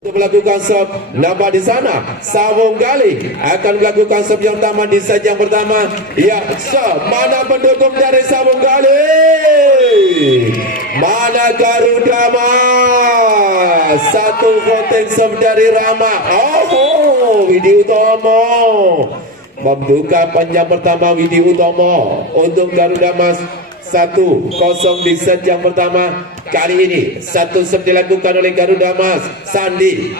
untuk melakukan serve. Nampak di sana Sawung Galing akan melakukan serve yang pertama di set yang pertama. Ya, serve. Mana pendukung dari Sawung Galing? Mana Garuda Mas? Satu voting serve dari Rama. Oh, Widi Utomo membuka panjang pertama. Widi Utomo untuk Garuda Mas. 1-0 di set yang pertama. Kali ini satu serve dilakukan oleh Garuda Mas. Sandi,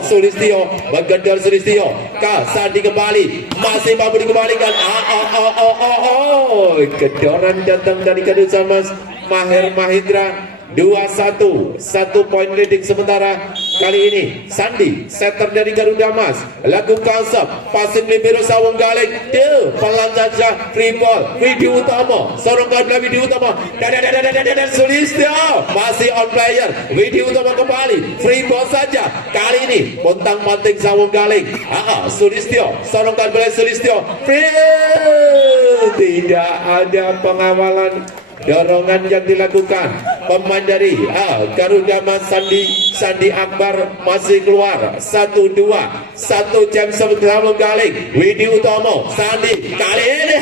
Sulistyo, menggedor Sulistyo. Sandi kembali, masih mampu dikembalikan. Gedoran datang dari Garuda Mas. Maher Mahindra 2-1, 1 poin leading sementara. Kali ini Sandi, setter dari Garuda Mas, lakukan serve, passing libero Sawung Galing. Pelan saja, free ball, Widi Utomo, sorongkan dari Widi Utomo. Dan Sulistyo masih on player. Widi Utomo kembali, free ball saja. Kali ini pontang-panting Sawung Galing. Sulistyo, sorongkan oleh Sulistyo. Tidak ada pengawalan. Dorongan yang dilakukan pemain dari Garuda Mas. Sandi Akbar masih keluar. 1-2, 1 jam Sawung Galing. Widi Utomo, Sandi kali ini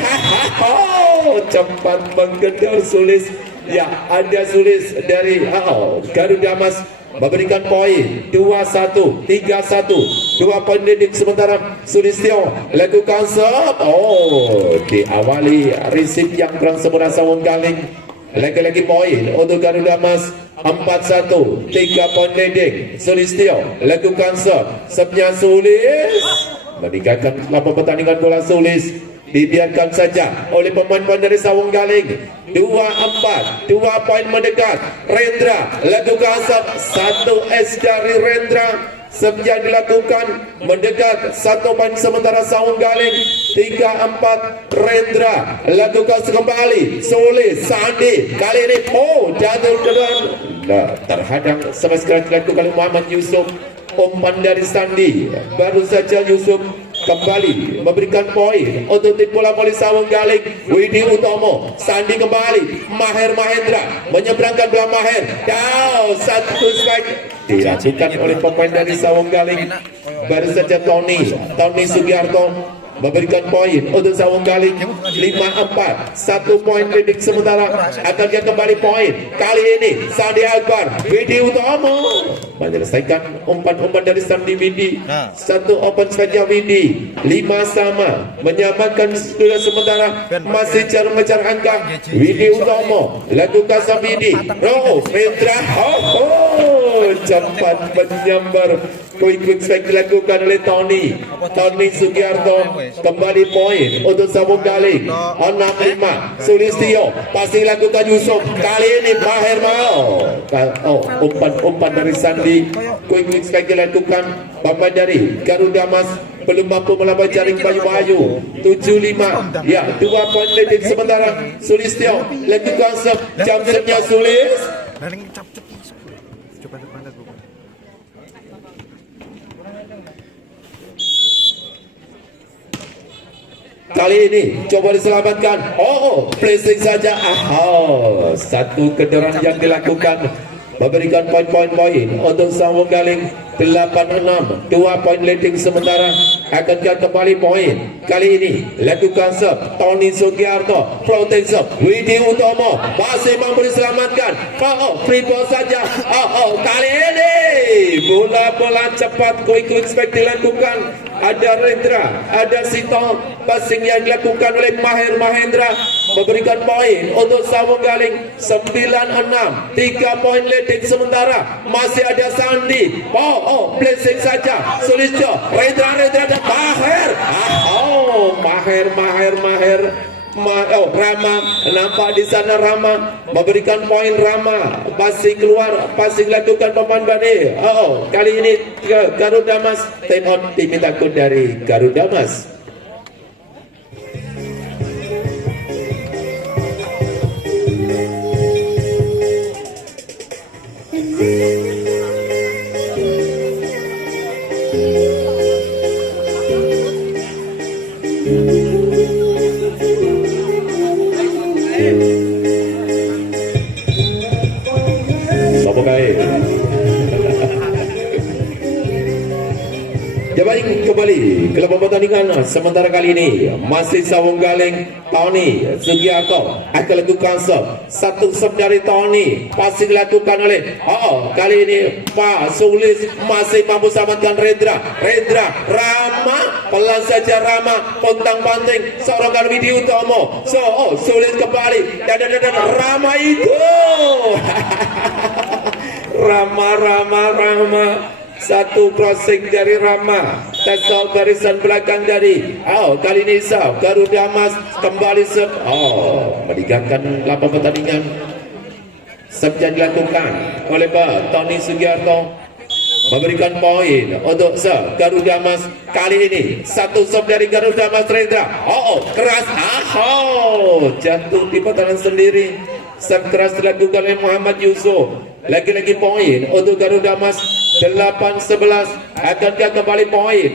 cepat menggedor Sulis. Ya, ada Sulis dari Garuda Mas memberikan poin 2-1, 3-1, 2 poin leading sementara. Sulistyo lakukan serve. Diawali receive yang kurang sempurna Sawung Galing. Lagi-lagi poin untuk Garuda Mas. 4-1, 3 poin leading. Sulistyo lakukan serve-nya Sulis meninggalkan lapangan pertandingan bola. Sulis dibiarkan saja oleh pemain-pemain dari Sawung Galing. 2-4, 2 poin mendekat. Rendra lakukan serve. 1 S dari Rendra. Serve yang dilakukan mendekat 1 poin sementara Sawung Galing. 3-4, Rendra lakukan kembali. Sulis, Sandi kali ini jatuh ke dalam. Terhadang sama sekali dilakukan Muhammad Yusuf. Umpan dari Sandi, baru saja Yusuf kembali memberikan poin untuk tim bola voli Sawung Galing. Widi Utomo, Sandi kembali. Maher Mahendra menyeberangkan bola. Maher satu strike dilakukan oleh pemain dari Sawung Galing. Baru saja Tony Sugiarto memberikan poin untuk Sawung Galing. 5-4, 1 poin leading sementara. Akan dia kembali poin. Kali ini Sandi Akbar, Widi Utomo menyelesaikan umpan-umpan dari Sandi. Widi 1 open saja. Widi 5 sama, menyamakan sudah sementara. Masih jarum mengejar angka. Widi Utomo lakukan sama Widi. Rendra cepat menyambar. Quick strike dilakukan oleh Tony Sugiarto. Kembali poin untuk Sawung Galing. 6-5, Sulistyo pasti lakukan Yusuf. Kali ini Maher umpan dari Sandi. Quick strike dilakukan pemain dari Garuda Mas. Belum mampu melawan jaring Bayu. 7-5. Ya, 2 poin leading sementara. Sulistyo lakukan serve. Jam serve-nya Sulis. Kali ini coba diselamatkan. Placing saja. Satu kedoran yang dilakukan memberikan poin untuk Sawung Galing. 8-6, 2 poin leading sementara. Akan kembali poin. Kali ini lakukan serve Tony Sugiarto. Floating serve Widi Utomo masih mampu diselamatkan. Free ball saja. Kali ini bola cepat. Quick strike dilakukan. Ada Rendra, ada Sito. Passing yang dilakukan oleh Maher Mahendra memberikan poin untuk Sawung Galing. 9-6, 3 poin leading sementara. Masih ada Sandi. Blessing saja. Sulistyo, Rendra dan Maher. Rama nampak di sana. Rama memberikan poin. Rama passing keluar, passing lakukan pemain Bade. Kali ini Garuda Mas. Time out tim takut dari Garuda Mas. Jabaring kembali ke lapangan pertandingan sementara kali ini masih Sawung Galing Tony Sugiarto akan lakukan satu serve dari Tony pasti dilakukan oleh kali ini Pak Sulis masih mampu selamatkan Rendra Rama pelan saja Rama pontang panting seorang Widi Utomo Sulis kembali dan Rama itu Rama satu crossing dari Rama tesol barisan belakang dari kali ini Garuda Mas kembali meninggalkan lapangan pertandingan. Serve yang dilakukan oleh Pak Tony Sugiarto memberikan poin untuk Garuda Mas. Kali ini satu serve dari Garuda Mas Rendra keras jatuh di pertahanan sendiri. Serve keras dilakukan oleh Muhammad Yusuf. Lagi-lagi poin untuk Garuda Mas 8-11. Akankah kembali poin?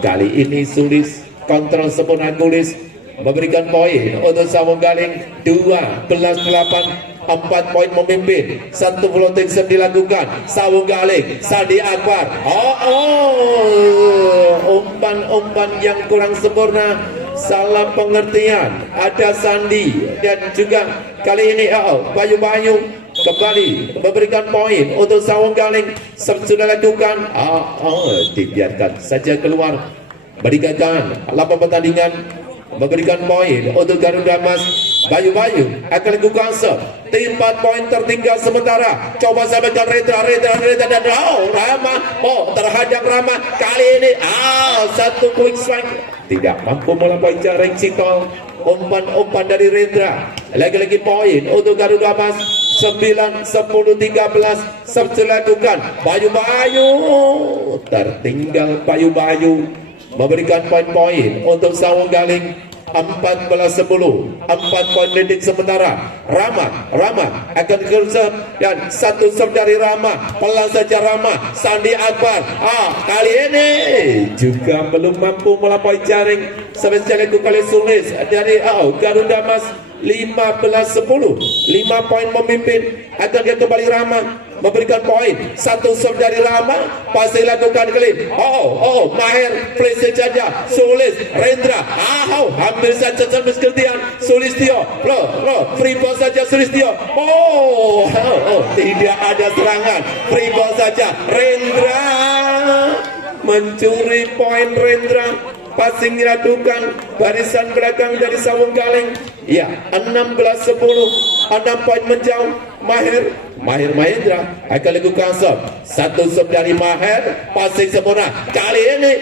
Kali ini Sulis kontrol sempurna Kulis memberikan poin untuk Sawung Galing 12-8. 4 poin memimpin. Satu floating serve dilakukan Sawung Galing Sandi Akbar. Umpan yang kurang sempurna, salah pengertian. Ada Sandi dan juga kali ini Bayu kembali memberikan poin untuk Sawung Galing. Sudah lakukan dibiarkan saja keluar. Meninggalkan lapangan pertandingan. Memberikan poin untuk Garuda Mas. Bayu akan lakukan tim 4 poin tertinggal sementara. Coba sampaikan Rendra dan Rama terhadap Rama. Kali ini satu quick strike tidak mampu melampaui jaring Citol. Umpan dari Rendra. Lagi-lagi poin untuk Garuda Mas. 9-10-13. Serve dilakukan Bayu tertinggal. Bayu memberikan poin untuk Sawung Galing 14-10. 4 poin leading sementara. Rama akan kerja dan satu serve dari Rama pelan saja Rama Sandi Akbar kali ini juga belum mampu melampaui jaring. Sampai kali Sulis dari Garuda Mas 15-10. 5 poin memimpin. Akan dia kembali Rama memberikan poin. Satu serve dari Rama pasti lakukan kali. Mahir play saja Sulis Rendra hampir saja servis kertian Sulistio free ball saja Sulistio tidak ada serangan, free ball saja Rendra mencuri poin. Rendra passing dilakukan barisan belakang dari Sawung Galing 16-10. 6 poin menjauh. Mahir Mahendra akan lakukan satu serve dari Mahir passing sempurna. Kali ini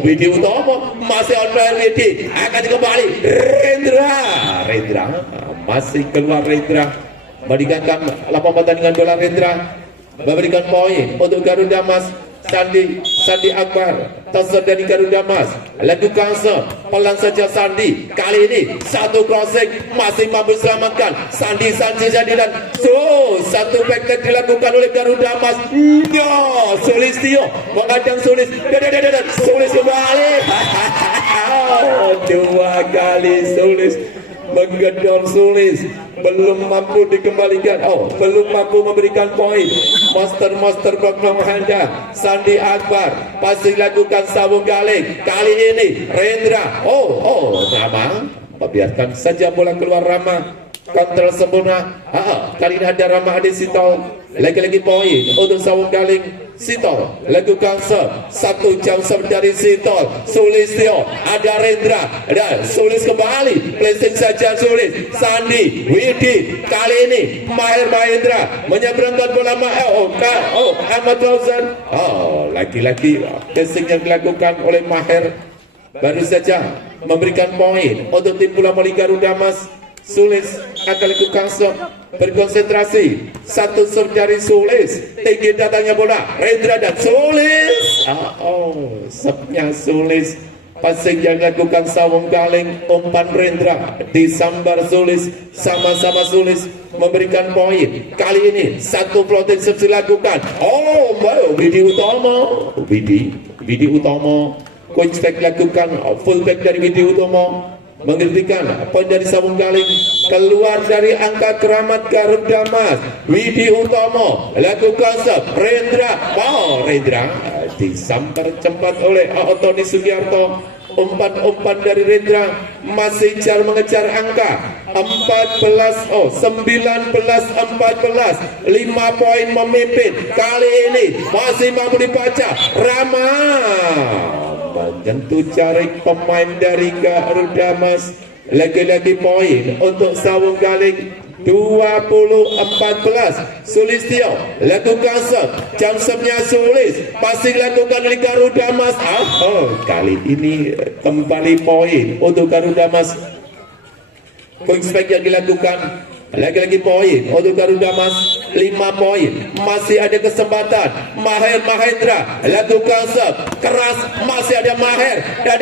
Widi Utomo masih on fire. Widi akan kembali Rendra masih keluar. Rendra meninggalkan lapangan pertandingan bola. Rendra memberikan poin untuk Garuda Mas. Sandi Akbar tasar dari Garuda Mas lakukan pelan saja Sandi. Kali ini satu crossing masih mampu selamatkan Sandi dan satu backhand dilakukan oleh Garuda Mas. Sulistio mengadang Sulis kembali 2 kali Sulis menggedor. Sulis belum mampu dikembalikan, belum mampu memberikan poin. Monster Bang Handa Sandi Akbar pasti lakukan Sawung Galing. Kali ini Rendra Rama membiarkan saja bola keluar. Rama kontrol sempurna. Kali ini ada Rama Adesito. Lagi-lagi poin untuk Sawung Galing. Sitol lakukan satu jam dari Sitol. Sulistio ada Rendra dan Sulis kembali placing saja Sulis. Sandi Widi kali ini Mahir Mahendra menyeberangkan bola. Ahmad Fauzan lagi-lagi placing yang dilakukan oleh Mahir baru saja memberikan poin untuk tim Bola Voli Garuda Mas. Sulis akan lakukan berkonsentrasi. Satu serve dari Sulis. Tinggi datangnya bola. Rendra dan Sulis. Serve-nya Sulis. Passing yang dilakukan Sawung Galing. Umpan Rendra disambar Sulis. Sama-sama Sulis memberikan poin. Kali ini satu floating serve dilakukan. Widi Utomo. Quick back dilakukan. Full back dari Widi Utomo. menghentikan poin dari Sawung Galing, keluar dari angka keramat Garuda Mas. Widi Utomo lakukan serve, Rendra disambar cepat oleh Tony Sugiarto. Umpan-umpan dari Rendra masih mengejar angka 19-14, 5 poin memimpin. Kali ini masih mampu dibaca. Rama menyentuh jaring pemain dari Garuda Mas. Lagi-lagi poin untuk Sawung Galing. 20-14 Sulistyo lakukan jam serve-nya Sulis, passing lakukan oleh Garuda Mas. Kali ini kembali poin untuk Garuda Mas. Quick strike yang dilakukan, lagi-lagi poin untuk Garuda Mas. 5 poin, masih ada kesempatan. Mahendra lakukan serve keras, masih ada Mahendra.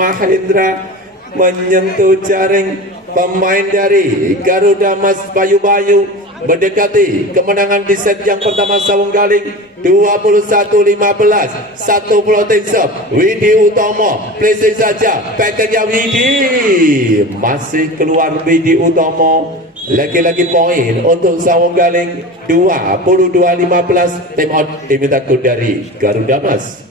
Mahendra menyentuh jaring pemain dari Garuda Mas. Bayu mendekati kemenangan di set yang pertama. Sawung Galing 21-15, 1 floating serve Widi Utomo, placing saja packnya Widi, masih keluar Widi Utomo. Lagi-lagi poin untuk Sawung Galing 22-15. Time out diminta dari Garuda Mas.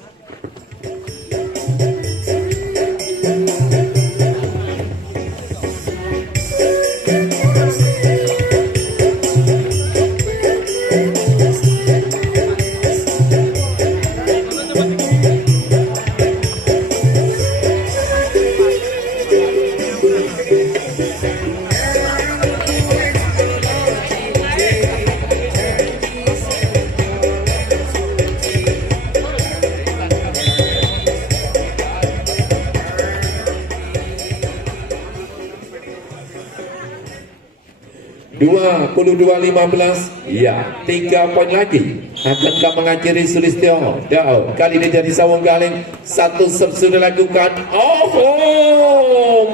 Ya, 3 poin lagi. Akankah mengakhiri Sulistyo? Kali ini dari Sawung Galing. 1 serve sudah lakukan.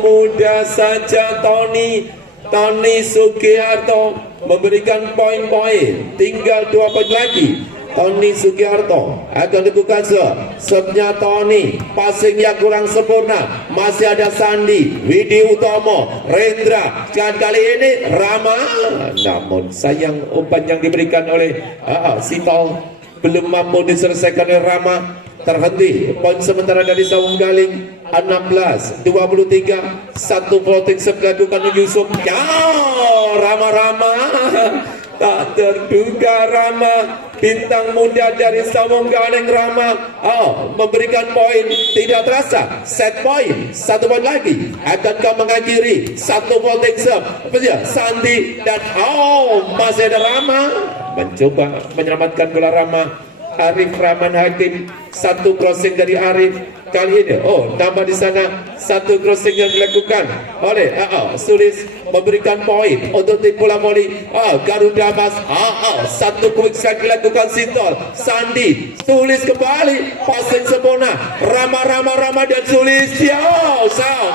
Mudah saja Tony Sugiarto memberikan poin-poin. Tinggal 2 poin lagi. Tony Sugiarto akan lakukan serve-nya Tony, passing yang kurang sempurna. Masih ada Sandi, Widi Utomo, Rendra, dan kali ini Rama. Namun sayang umpan yang diberikan oleh Sitol belum mampu diselesaikan oleh Rama. Terhenti poin sementara dari Sawung Galing 16-23. 1 floating serve dilakukan Yusuf. Rama tak terduga Rama, bintang muda dari Sawung Galing. Rama memberikan poin tidak terasa. Set poin, 1 poin lagi. Akankah mengakhiri 1 floating serve Sandi dan masih ada Rama mencoba menyelamatkan bola. Rama Arif Rahman Hakim, 1 crossing dari Arif. Kali ini tambah di sana 1 crossing yang dilakukan oleh Sulis, memberikan poin untuk tim bola voli Garuda Mas. 1 quick strike dilakukan Sitol, Sandi, Sulis kembali, passing sempurna. Rama dan Sulis.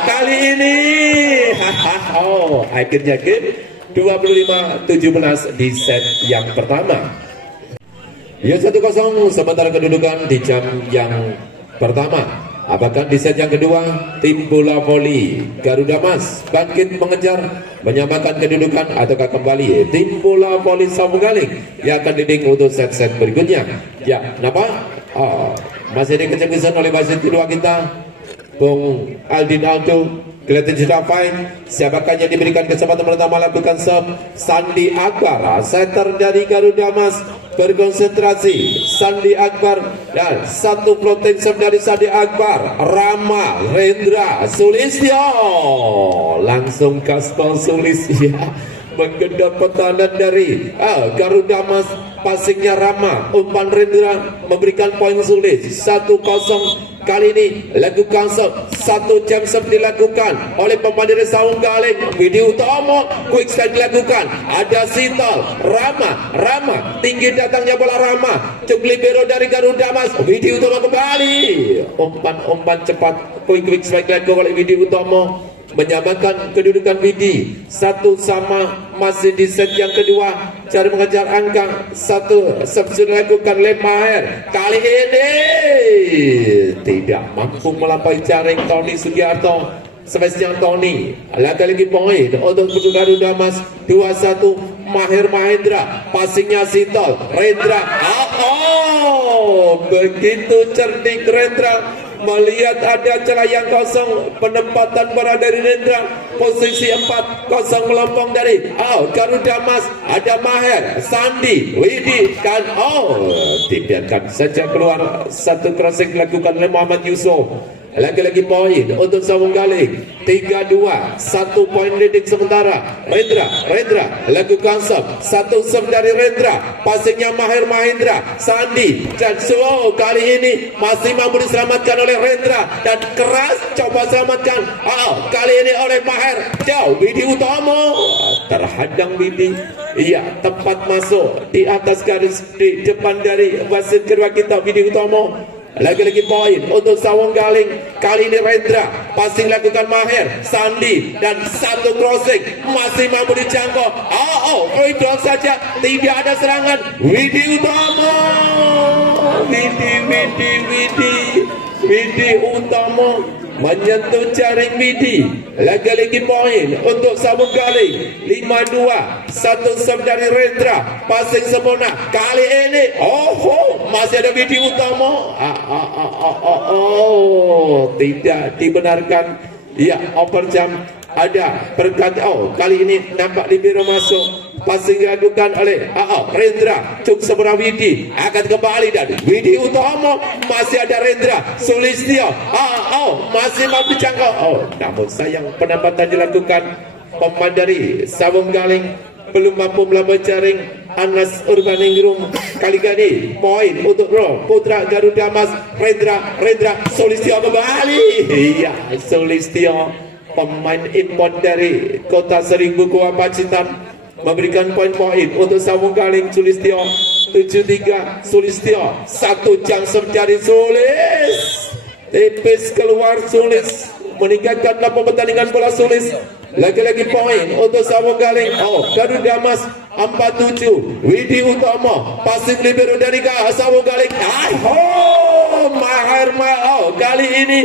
Kali ini akhirnya game 25-17 di set yang pertama. Ya, 1-0 sementara kedudukan di jam yang pertama. Apakah di set yang kedua tim bola voli Garuda Mas bangkit mengejar menyamakan kedudukan, ataukah kembali tim bola voli Sawung Galing yang akan diding untuk set-set berikutnya? Ya, kenapa? Masih dikecengkesan oleh wasit kedua kita, Bung Aldin Aldo. Kelihatan sudah fine. Siapakah yang diberikan kesempatan pertama lakukan serve? Sandi Akbar, setter dari Garuda Mas, berkonsentrasi. Sandi Akbar dan 1 floating serve dari Sandi Akbar. Rama, Rendra, Sulistyo langsung gaspol Sulistyo menggedor pertahanan dari Garuda Mas. Passingnya Rama, umpan Rendra memberikan poin Sulis. 1-0. Kali ini lakukan 1 jam serve dilakukan oleh pemain dari Sawung Galing. Widi Utomo, quick strike dilakukan. Ada Sitol, Rama, tinggi datangnya bola Rama. Cuk libero dari Garuda Mas. Widi Utomo kembali. Umpan cepat, quick strike dilakukan oleh Widi Utomo, menyamakan kedudukan Widi 1-1. Masih di set yang kedua, cari mengejar angka. 1 serve sudah dilakukan oleh Maher. Kali ini tidak mampu melampaui jaring Tony Sugiarto. Sebastian Tony lagi poin untuk Garuda Mas. 21 Mahir Mahendra, passingnya Sintol, Rendra, begitu cerdik Rendra, melihat ada celah yang kosong, penempatan bola dari Rendra, posisi 4 kosong melompong dari Garuda Mas, ada Maher, Sandi, Widi kan, dibiarkan saja keluar. Satu crossing dilakukan oleh Muhammad Yusuf. Lagi-lagi poin untuk Sawung Galing 3-2, 1 poin leading sementara. Rendra lakukan satu serve dari Rendra, passingnya Mahir Mahendra, Sandi dan kali ini masih mampu diselamatkan oleh Rendra dan keras coba selamatkan kali ini oleh Maher, jauh Widi Utomo terhadang Widi, iya tepat masuk di atas garis di depan dari wasit kedua kita Widi Utomo. Lagi-lagi poin untuk Sawung Galing. Kali ini Rendra, passing lakukan Maher, Sandi dan satu crossing masih mampu dijangkau. Free throw saja, tidak ada serangan. Widi Utomo, Widi Utomo menyentuh jaring Widi. Lagi-lagi poin untuk Sawung Galing 5-2, satu serve dari Rendra, passing sempurna. Kali ini masih ada Widi Utomo. Tidak dibenarkan. Ya, over jam ada berkat. Kali ini nampak libero masuk. Passing dilakukan oleh Rendra, cuk sempurna Widi akan kembali dan Widi Utomo, masih ada Rendra, Sulistyo, masih mampu dijangkau. Namun sayang penempatan dilakukan pemain dari Sawung Galing belum mampu melampaui jaring Anas Urbaningrum. Kali ini poin untuk putra Garuda Mas, Rendra, Sulistyo kembali. Iya, Sulistyo pemain import dari Kota Seribu Goa Pacitan memberikan poin-poin untuk Sawung Galing. Sulistyo 7-3, Sulistyo 1 jam dari Sulis, tipis keluar Sulis, meningkatkan pertandingan bola Sulis. Lagi-lagi poin untuk Sawung Galing. Garuda Mas 47, Widi Utomo, passing libero dari Sawung Galing. Mahir kali ini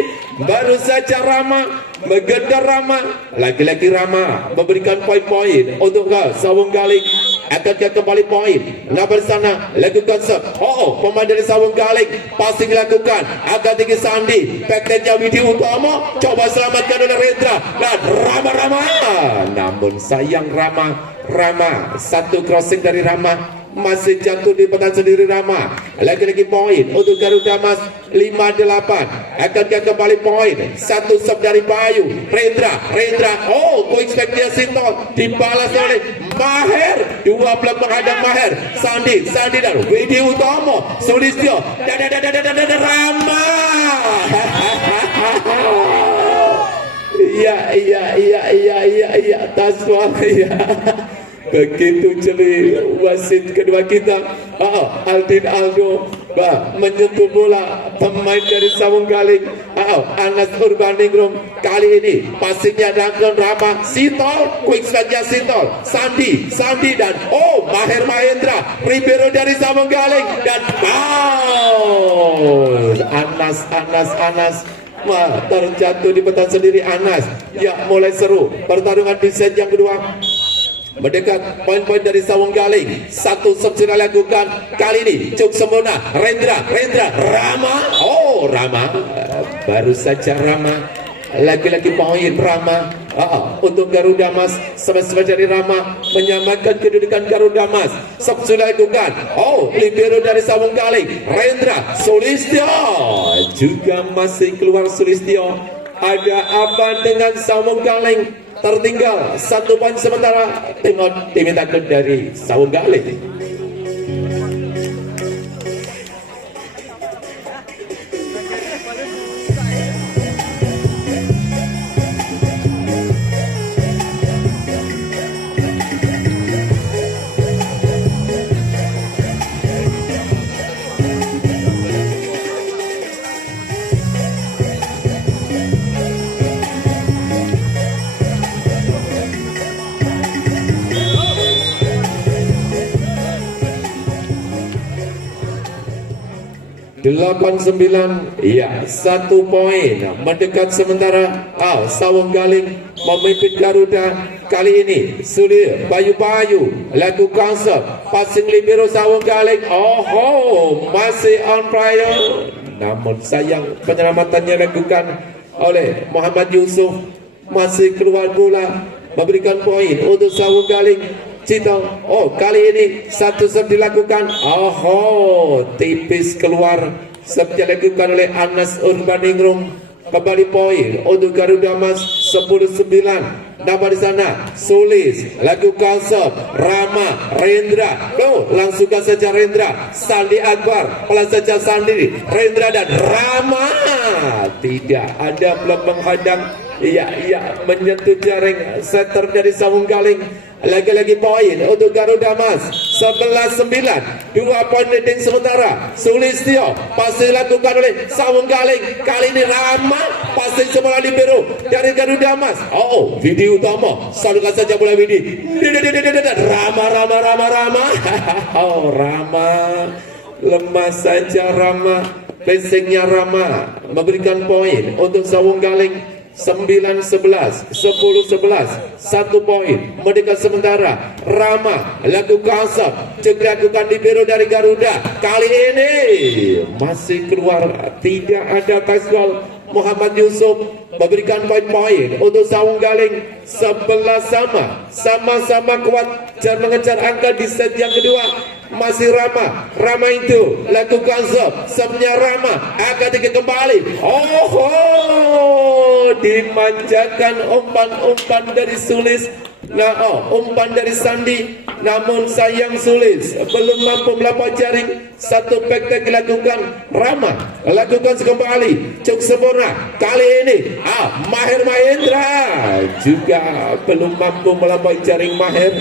baru saja Rama menggedor Rama. Lagi-lagi Rama memberikan poin-poin untuk Sawung Galing. Akankah kembali poin? Nabar sana lakukan pemain dari Sawung Galing, passing dilakukan agak tinggi Sandi, package Widi Utomo coba selamatkan oleh Rendra dan Rama. Namun sayang Rama, satu crossing dari Rama masih jatuh di petan sendiri Rama. Lagi-lagi poin untuk Garuda Mas 5-8. Akankah kembali poin? Satu serve dari Bayu. Rendra, quick spec dia Sinton, dibalas oleh Maher. 2 blok menghadap Maher, Sandi dan Widi Utomo, Sulistyo dan Rama. Iya, Taswa, iya. Begitu jeli wasit kedua kita, Aldin Aldo menyentuh bola pemain dari Sawung Galing, Anas Urbaningrum. Kali ini passingnya dengan Rama, Sintol, quick saja Sintol, Sandi dan Mahir Mahendra, libero dari Sawung Galing dan Anas terjatuh di petan sendiri Anas. Ya, mulai seru pertarungan di set yang kedua. Mendekat poin-poin dari Sawung Galing. Satu serve dilakukan. Kali ini cuk sempurna Rendra, Rama. Rama baru saja Rama. Lagi-lagi poin Rama. Untuk Garuda Mas, sebesar dari Rama menyamakan kedudukan Garuda Mas. Serve sudah dilakukan. Libero dari Sawung Galing, Rendra, Sulistyo juga masih keluar Sulistyo. Ada apa dengan Sawung Galing? Tertinggal 1 poin sementara. Tengok diminta dari Sawung Galing. Delapan 9, iya 1 poin mendekat sementara. Sawung Galing memimpin Garuda Kali ini Sulir Bayu-Bayu lakukan serve, passing libero Sawung Galing. Oh, masih on fire. Namun sayang penyelamatannya dilakukan oleh Muhammad Yusuf. Masih keluar bola, memberikan poin untuk Sawung Galing. Cito, kali ini satu serve dilakukan. Tipis keluar. Serve dilakukan oleh Anas Urbaningrum. Kembali poin untuk Garuda Mas 10-9. Nama di sana Sulis lakukan serve, Rama, Rendra. Langsungkan saja Rendra, Sandi Akbar, pelan saja Sandi, Rendra dan Rama. Tidak ada belum menghadang. Iya, menyentuh jaring setter dari Sawung Galing. Lagi-lagi poin untuk Garuda Mas 11-9. 2 poin leading sementara. Sulistyo pasti dilakukan oleh Sawung Galing. Kali ini Rama pasti semula libero dari Garuda Mas. Widi Utomo salurkan saja bola Widi. Rama. Rama lemah saja Rama. Passingnya Rama memberikan poin untuk Sawung Galing. 9-11, 10-11, 1 poin mendekat sementara. Rama lakukan serve, juga lakukan libero dari Garuda. Kali ini masih keluar, tidak ada casual. Muhammad Yusuf memberikan poin-poin untuk Sawung Galing. 11 sama-sama kuat dan mengejar angka di set yang kedua. Masih Rama itu lakukan serve-nya Rama akan kembali. Dimanjakan umpan dari Sulis. Umpan dari Sandi, namun sayang Sulis belum mampu melampaui jaring. Satu back dilakukan Rama, lakukan kembali cuk sempurna. Kali ini Maher Mahendra juga belum mampu melampaui jaring. Maher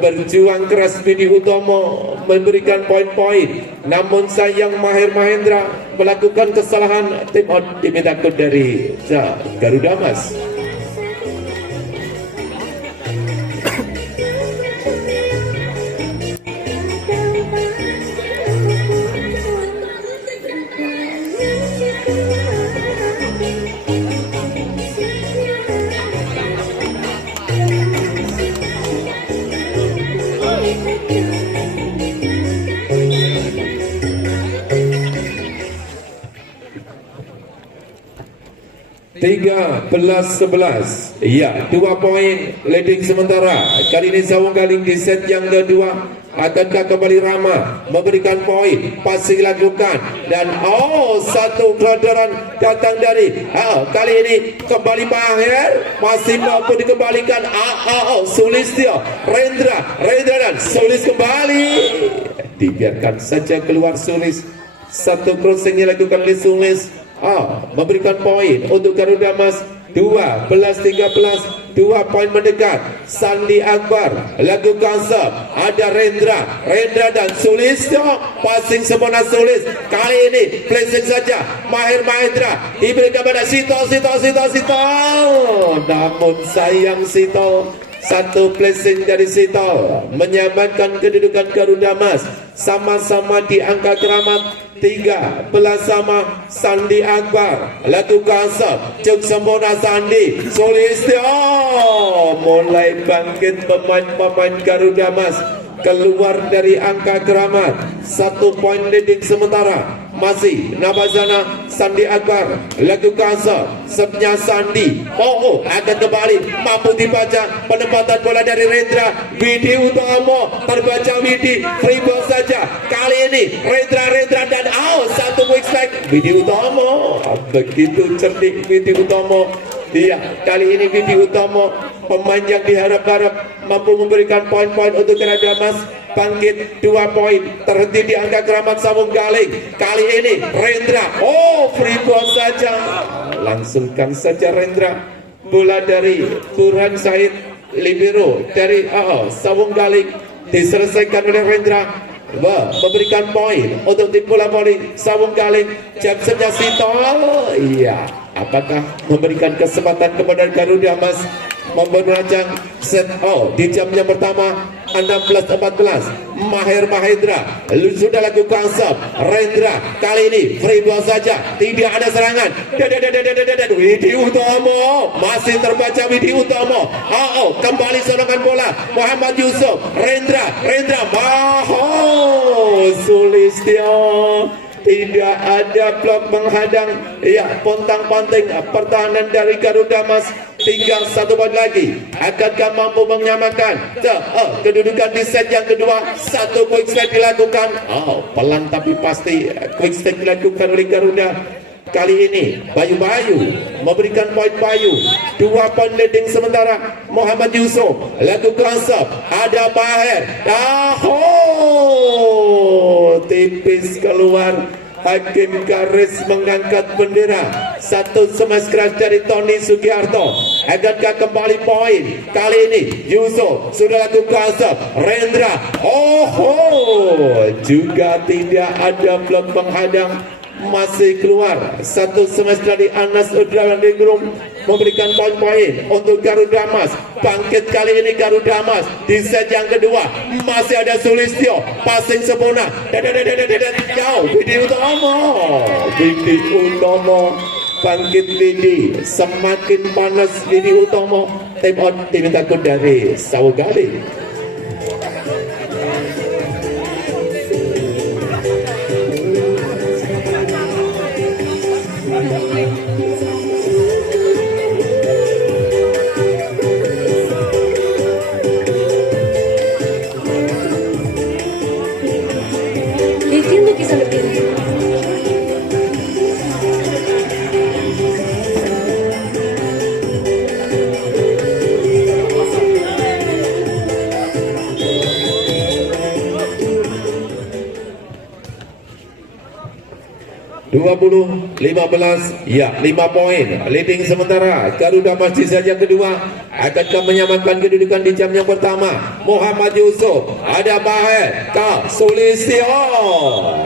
berjuang keras. Widi Utomo memberikan poin-poin, namun sayang Maher Mahendra melakukan kesalahan. Tim out diminta dari Garuda Mas. Tiga 11-11. 2 poin leading sementara. Kali ini Sawung Galing di set yang kedua. Akankah kembali Rama memberikan poin? Pasti dilakukan. Dan satu kelodoran datang dari kali ini kembali Maher. Masih mampu dikembalikan. Sulistyo, Rendra dan Sulis kembali. Dibiarkan saja keluar Sulis. Satu crossing dilakukan oleh Sulis. Memberikan poin untuk Garuda Mas. 12-13, 2 poin mendekat. Sandi Akbar lakukan serve, ada Rendra dan Sulistyo. Passing sempurna Sulis. Kali ini placing saja Maher Mahendra diberikan pada Sito. Namun sayang Sito. Satu placing dari Sito menyamankan kedudukan Garuda Mas. Sama-sama di angka keramat. 13 sama. Sandi Akbar lakukan serve, cuk sempurna Sandi. Sulistyo mulai bangkit. Pemain Garuda Mas keluar dari angka keramat. 1 poin leading sementara. Masih Nabazana. Sandi Akbar lakukan serve-nya Sandi. Akan kembali, mampu dibaca penempatan bola dari Rendra. Widi Utomo terbaca. Widi free ball saja. Kali ini Rendra dan satu quick strike. Widi Utomo begitu cerdik. Widi Utomo. Kali ini Widi Utomo pemain yang diharap-harap mampu memberikan poin-poin untuk Garuda Mas. Bangkit 2 poin, terhenti di angka keramat Sawung Galing. Kali ini Rendra, free ball saja. Langsungkan saja Rendra. Bola dari Burhan Said, libero dari Sawung Galing, diselesaikan oleh Rendra. Memberikan poin untuk tim bola voli Sawung Galing. Jam-jamnya Sito. Apakah memberikan kesempatan kepada Garuda Mas memperpanjang set? Di jam yang pertama 16-14. Maher Mahendra sudah lakukan serve. Rendra kali ini free ball saja, tidak ada serangan. Widi Utomo masih terbaca. Widi Utomo, kembali serangan bola. Muhammad Yusuf, Rendra Sulistyo, tidak ada blok menghadang. Ya, pontang-panting pertahanan dari Garuda Mas. Tinggal 1 poin lagi. Akankah mampu menyamakan kedudukan di set yang kedua? 1 quick strike dilakukan. Pelan tapi pasti quick strike dilakukan oleh Garuda. Kali ini Bayu memberikan poin Bayu. 2 poin leading sementara. Muhammad Yusuf lakukan serve. Ada Maher. Tipis keluar. Hakim garis mengangkat bendera. 1 smash crash dari Tony Sugiarto. Akankah kembali poin? Kali ini Yusuf sudah lakukan serve. Rendra juga tidak ada blok menghadang. Masih keluar 1 smash dari Anas Udraningrum memberikan poin-poin untuk Garuda Mas. Bangkit kali ini Garuda Mas di set yang kedua. Masih ada Sulistyo, passing sempurna. Jauh Widi Utomo bangkit. Widi semakin panas. Widi Utomo time out diminta dari Sawgali. (20-15) ya, 5 poin leading sementara Garuda Mas di set yang kedua. Akankah menyamakan kedudukan di jam yang pertama? Muhammad Yusuf, ada Maher Sulistyo.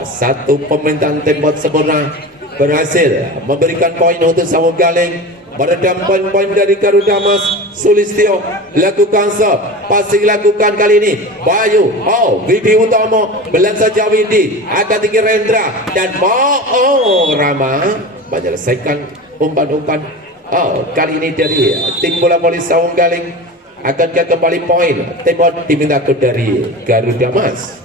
1 pemerintahan tembak sempurna berhasil memberikan poin untuk Sawanggaling. Meredam poin-poin dari Garuda Mas. Sulistyo lakukan serve, passing lakukan kali ini Bayu. Widi Utomo belan saja. Widi akan tinggi Rendra dan Rama menyelesaikan umpan-umpan. Kali ini dari tim bola voli Sawanggaling. Akankah kembali poin? Tembak diminta dari Garuda Mas.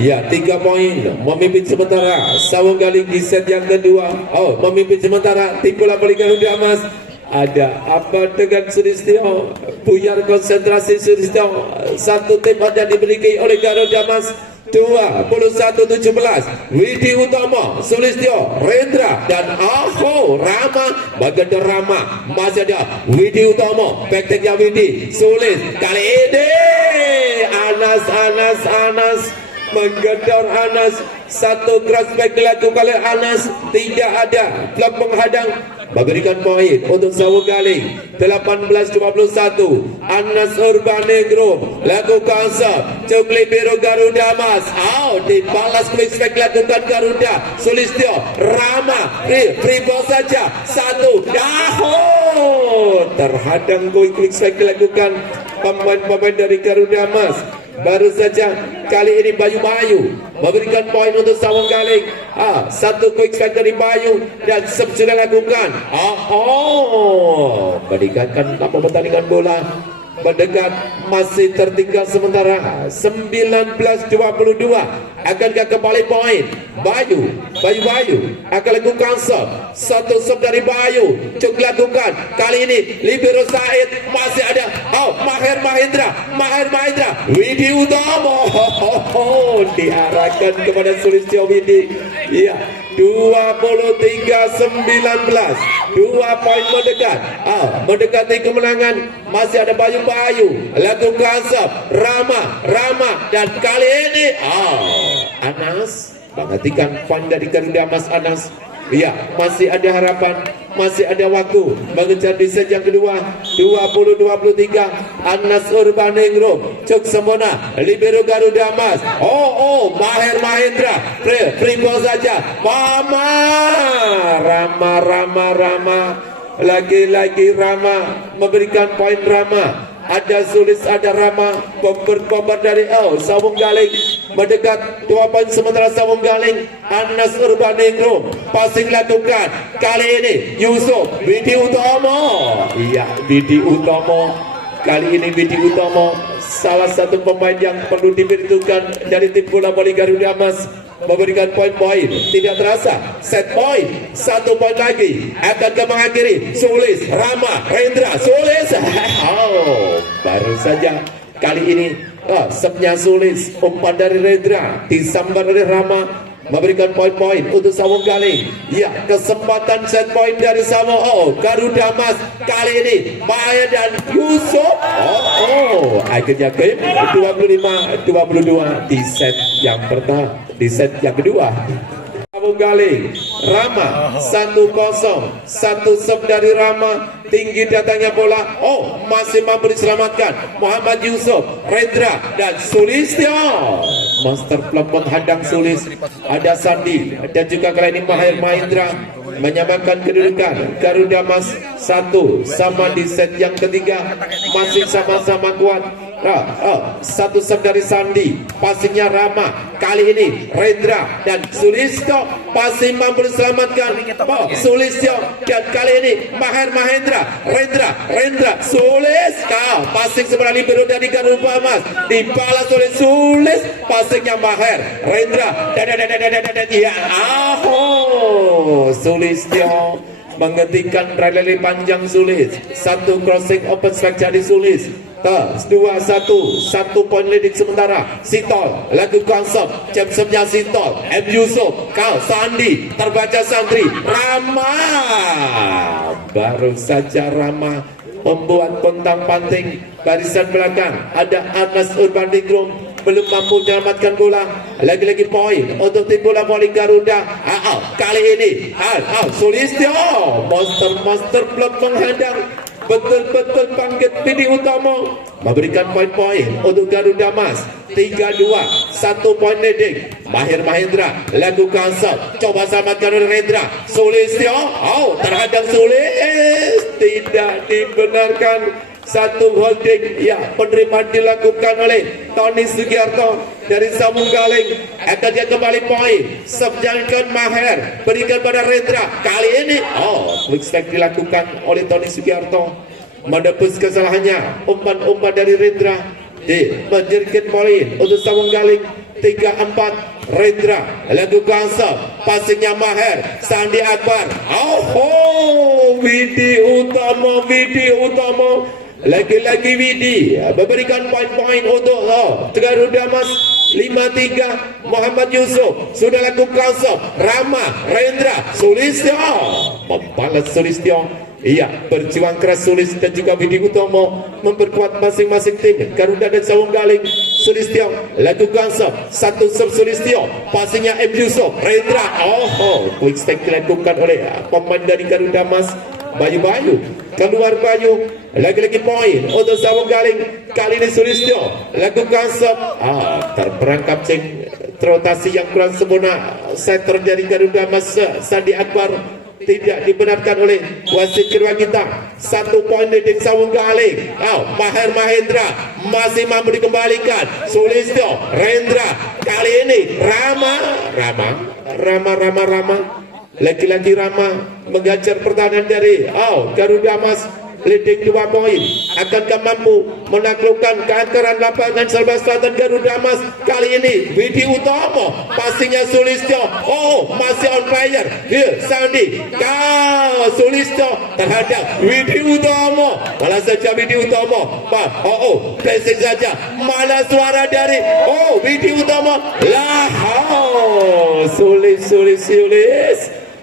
Ya, 3 poin memimpin sementara Sawanggaling di set yang kedua. Memimpin sementara tim bola voli Garuda Mas. Ada apa dengan Sulistyo? Buyar konsentrasi Sulistyo. 1 tempat yang dimiliki oleh Garuda Mas. 21-17. Widi Utomo, Sulistyo, Rendra dan Rama. Bagian Rama masih ada Widi Utomo. Backteknya Widi Sulis. Kali ini Anas menggedor Anas. 1 cross back dilakukan oleh Anas. Tidak ada blok menghadang. Memberikan poin untuk Sawanggaling. 18-21. Anas Urbaningrum lakukan serve. Cukli biru Garuda Mas. Dibalas quick strike lakukan Garuda. Sulistyo, Rama free ball saja. 1 terhadang quick strike dilakukan pemain-pemain dari Garuda Mas. Baru saja kali ini Bayu memberikan poin untuk Sawanggaling. 1 quick strike dari Bayu dan sudah lakukan. Meninggalkan apa pertandingan bola. Mendekat masih tertinggal sementara 19-22. Akankah kembali poin? Bayu akan lakukan serve. 1 serve dari Bayu cukup lakukan. Kali ini libero Said masih ada. Maher Mahendra Widi Utomo diarahkan kepada Sulistyo Widi. Iya, 23-19. 2 poin mendekat. Mendekati kemenangan. Masih ada Bayu lakukan serve. Rama dan kali ini Anas menghentikan poin dari Garuda Mas Anas. Ya, masih ada harapan, masih ada waktu mengejar di set yang kedua. 20-23 Anas Urbaningrum cuk sempurna libero Garuda Mas. Maher Mahendra free ball saja. Mama Rama lagi-lagi Rama memberikan poin. Rama ada Sulis, ada Rama, bomber dari Sawung Galing mendekat 2 poin, sementara Sawung Galing Anas Urbaningrum passing lakukan kali ini Yusuf Widi Utomo. Iya, Widi Utomo kali ini. Widi Utomo salah satu pemain yang perlu diperhitungkan dari tim bola voli Garuda Mas, memberikan poin-poin. Tidak terasa set poin, 1 poin lagi akan ke mengakhiri. Sulis, Rama, Rendra, Sulis. Baru saja kali ini sepnya Sulis, umpan dari Rendra disambar oleh Rama, memberikan poin-poin untuk Sawung Galing. Ya, kesempatan set poin dari Sawung Garuda Mas kali ini Maya dan Yusuf. Akhirnya game 25-22 di set yang pertama. Di set yang kedua Sawung Galing Rama 1-0, 1 serve dari Rama, tinggi datangnya bola. Masih mampu diselamatkan Muhammad Yusuf, Rendra dan Sulistyo. Monster plump menghadang Sulis. Ada Sandi dan juga kali ini Maher Mahendra menyamakan kedudukan. Garuda Mas 1 sama di set yang ketiga, masih sama-sama kuat. 1 serve dari Sandi, passingnya Rama, kali ini Rendra dan Sulistyo masih mampu diselamatkan Sulistyo, dan kali ini Maher Mahendra, Rendra Sulis, passing sebenarnya libero dari Garuda Mas, dibalas oleh Sulis, passingnya Maher, Rendra dan Sulistyo menghentikan rally panjang Sulis. 1 crossing open strike dari Sulis. 2-1, 1 poin leading sementara. Sitol lakukan serve, jam-jamnya Sitol, M Yusuf, Sandi, terbaca Sandri, Rama. Baru saja Rama membuat pontang panting. Barisan belakang ada Anas Urbaningrum belum mampu menyelamatkan bola. Lagi-lagi poin untuk tim bola voli Garuda. Kali ini Sulistyo monster blok menghadang. Betul-betul bangkit Widi Utomo memberikan poin-poin untuk Garuda Mas. 3-2, 1 poin leading. Maher Mahendra lakukan serve, coba selamatkan oleh Rendra. Sulistyo terhadap Sulis, tidak dibenarkan. 1 holding, ya, penerimaan dilakukan oleh Tony Sugiarto dari Sawung Galing. Akan dia kembali poin, sebjangkan Maher, berikan pada Rendra. Kali ini quick strike dilakukan oleh Tony Sugiarto, menebus kesalahannya. Umpan-umpan dari Rendra menjadikan poin untuk Sawung Galing. 3-4. Rendra lakukan serve, passingnya Maher, Sandi Akbar. Widi Utomo lagi-lagi Widi memberikan poin-poin untuk Garuda Mas. 5-3. Muhammad Yusuf sudah lakukan serve, Rama, Rendra, Sulistyo membalas Sulistyo. Iya, berjuang keras Sulis dan juga Widi Utomo memperkuat masing-masing tim Garuda dan Sawung Galing. Sulistyo lakukan serve, 1 serve Sulistyo, passingnya M Yusuf, Rendra. Quick strike dilakukan oleh pemain dari Garuda Mas. Bayu keluar Bayu, lagi-lagi poin untuk Sawung Galing. Kali ini Sulistyo lakukan serve, terperangkap rotasi yang kurang sempurna. Center dari Garuda Mas Sandi Akbar tidak dibenarkan oleh wasit kedua kita. 1 poin leading Sawung Galing. Maher Mahendra masih mampu dikembalikan. Sulistyo, Rendra, kali ini Rama. Lagi-lagi Rama mengajar pertahanan dari Garuda Mas. Leading 2 poin, akankah mampu menaklukkan keangkaran lapangan Serba Selatan Garuda Mas? Kali ini Widi Utomo, passingnya Sulistyo, masih on fire. Sandi, Sulistyo terhadap Widi Utomo, malah saja Widi Utomo, passing saja, mana suara dari Widi Utomo. Sulis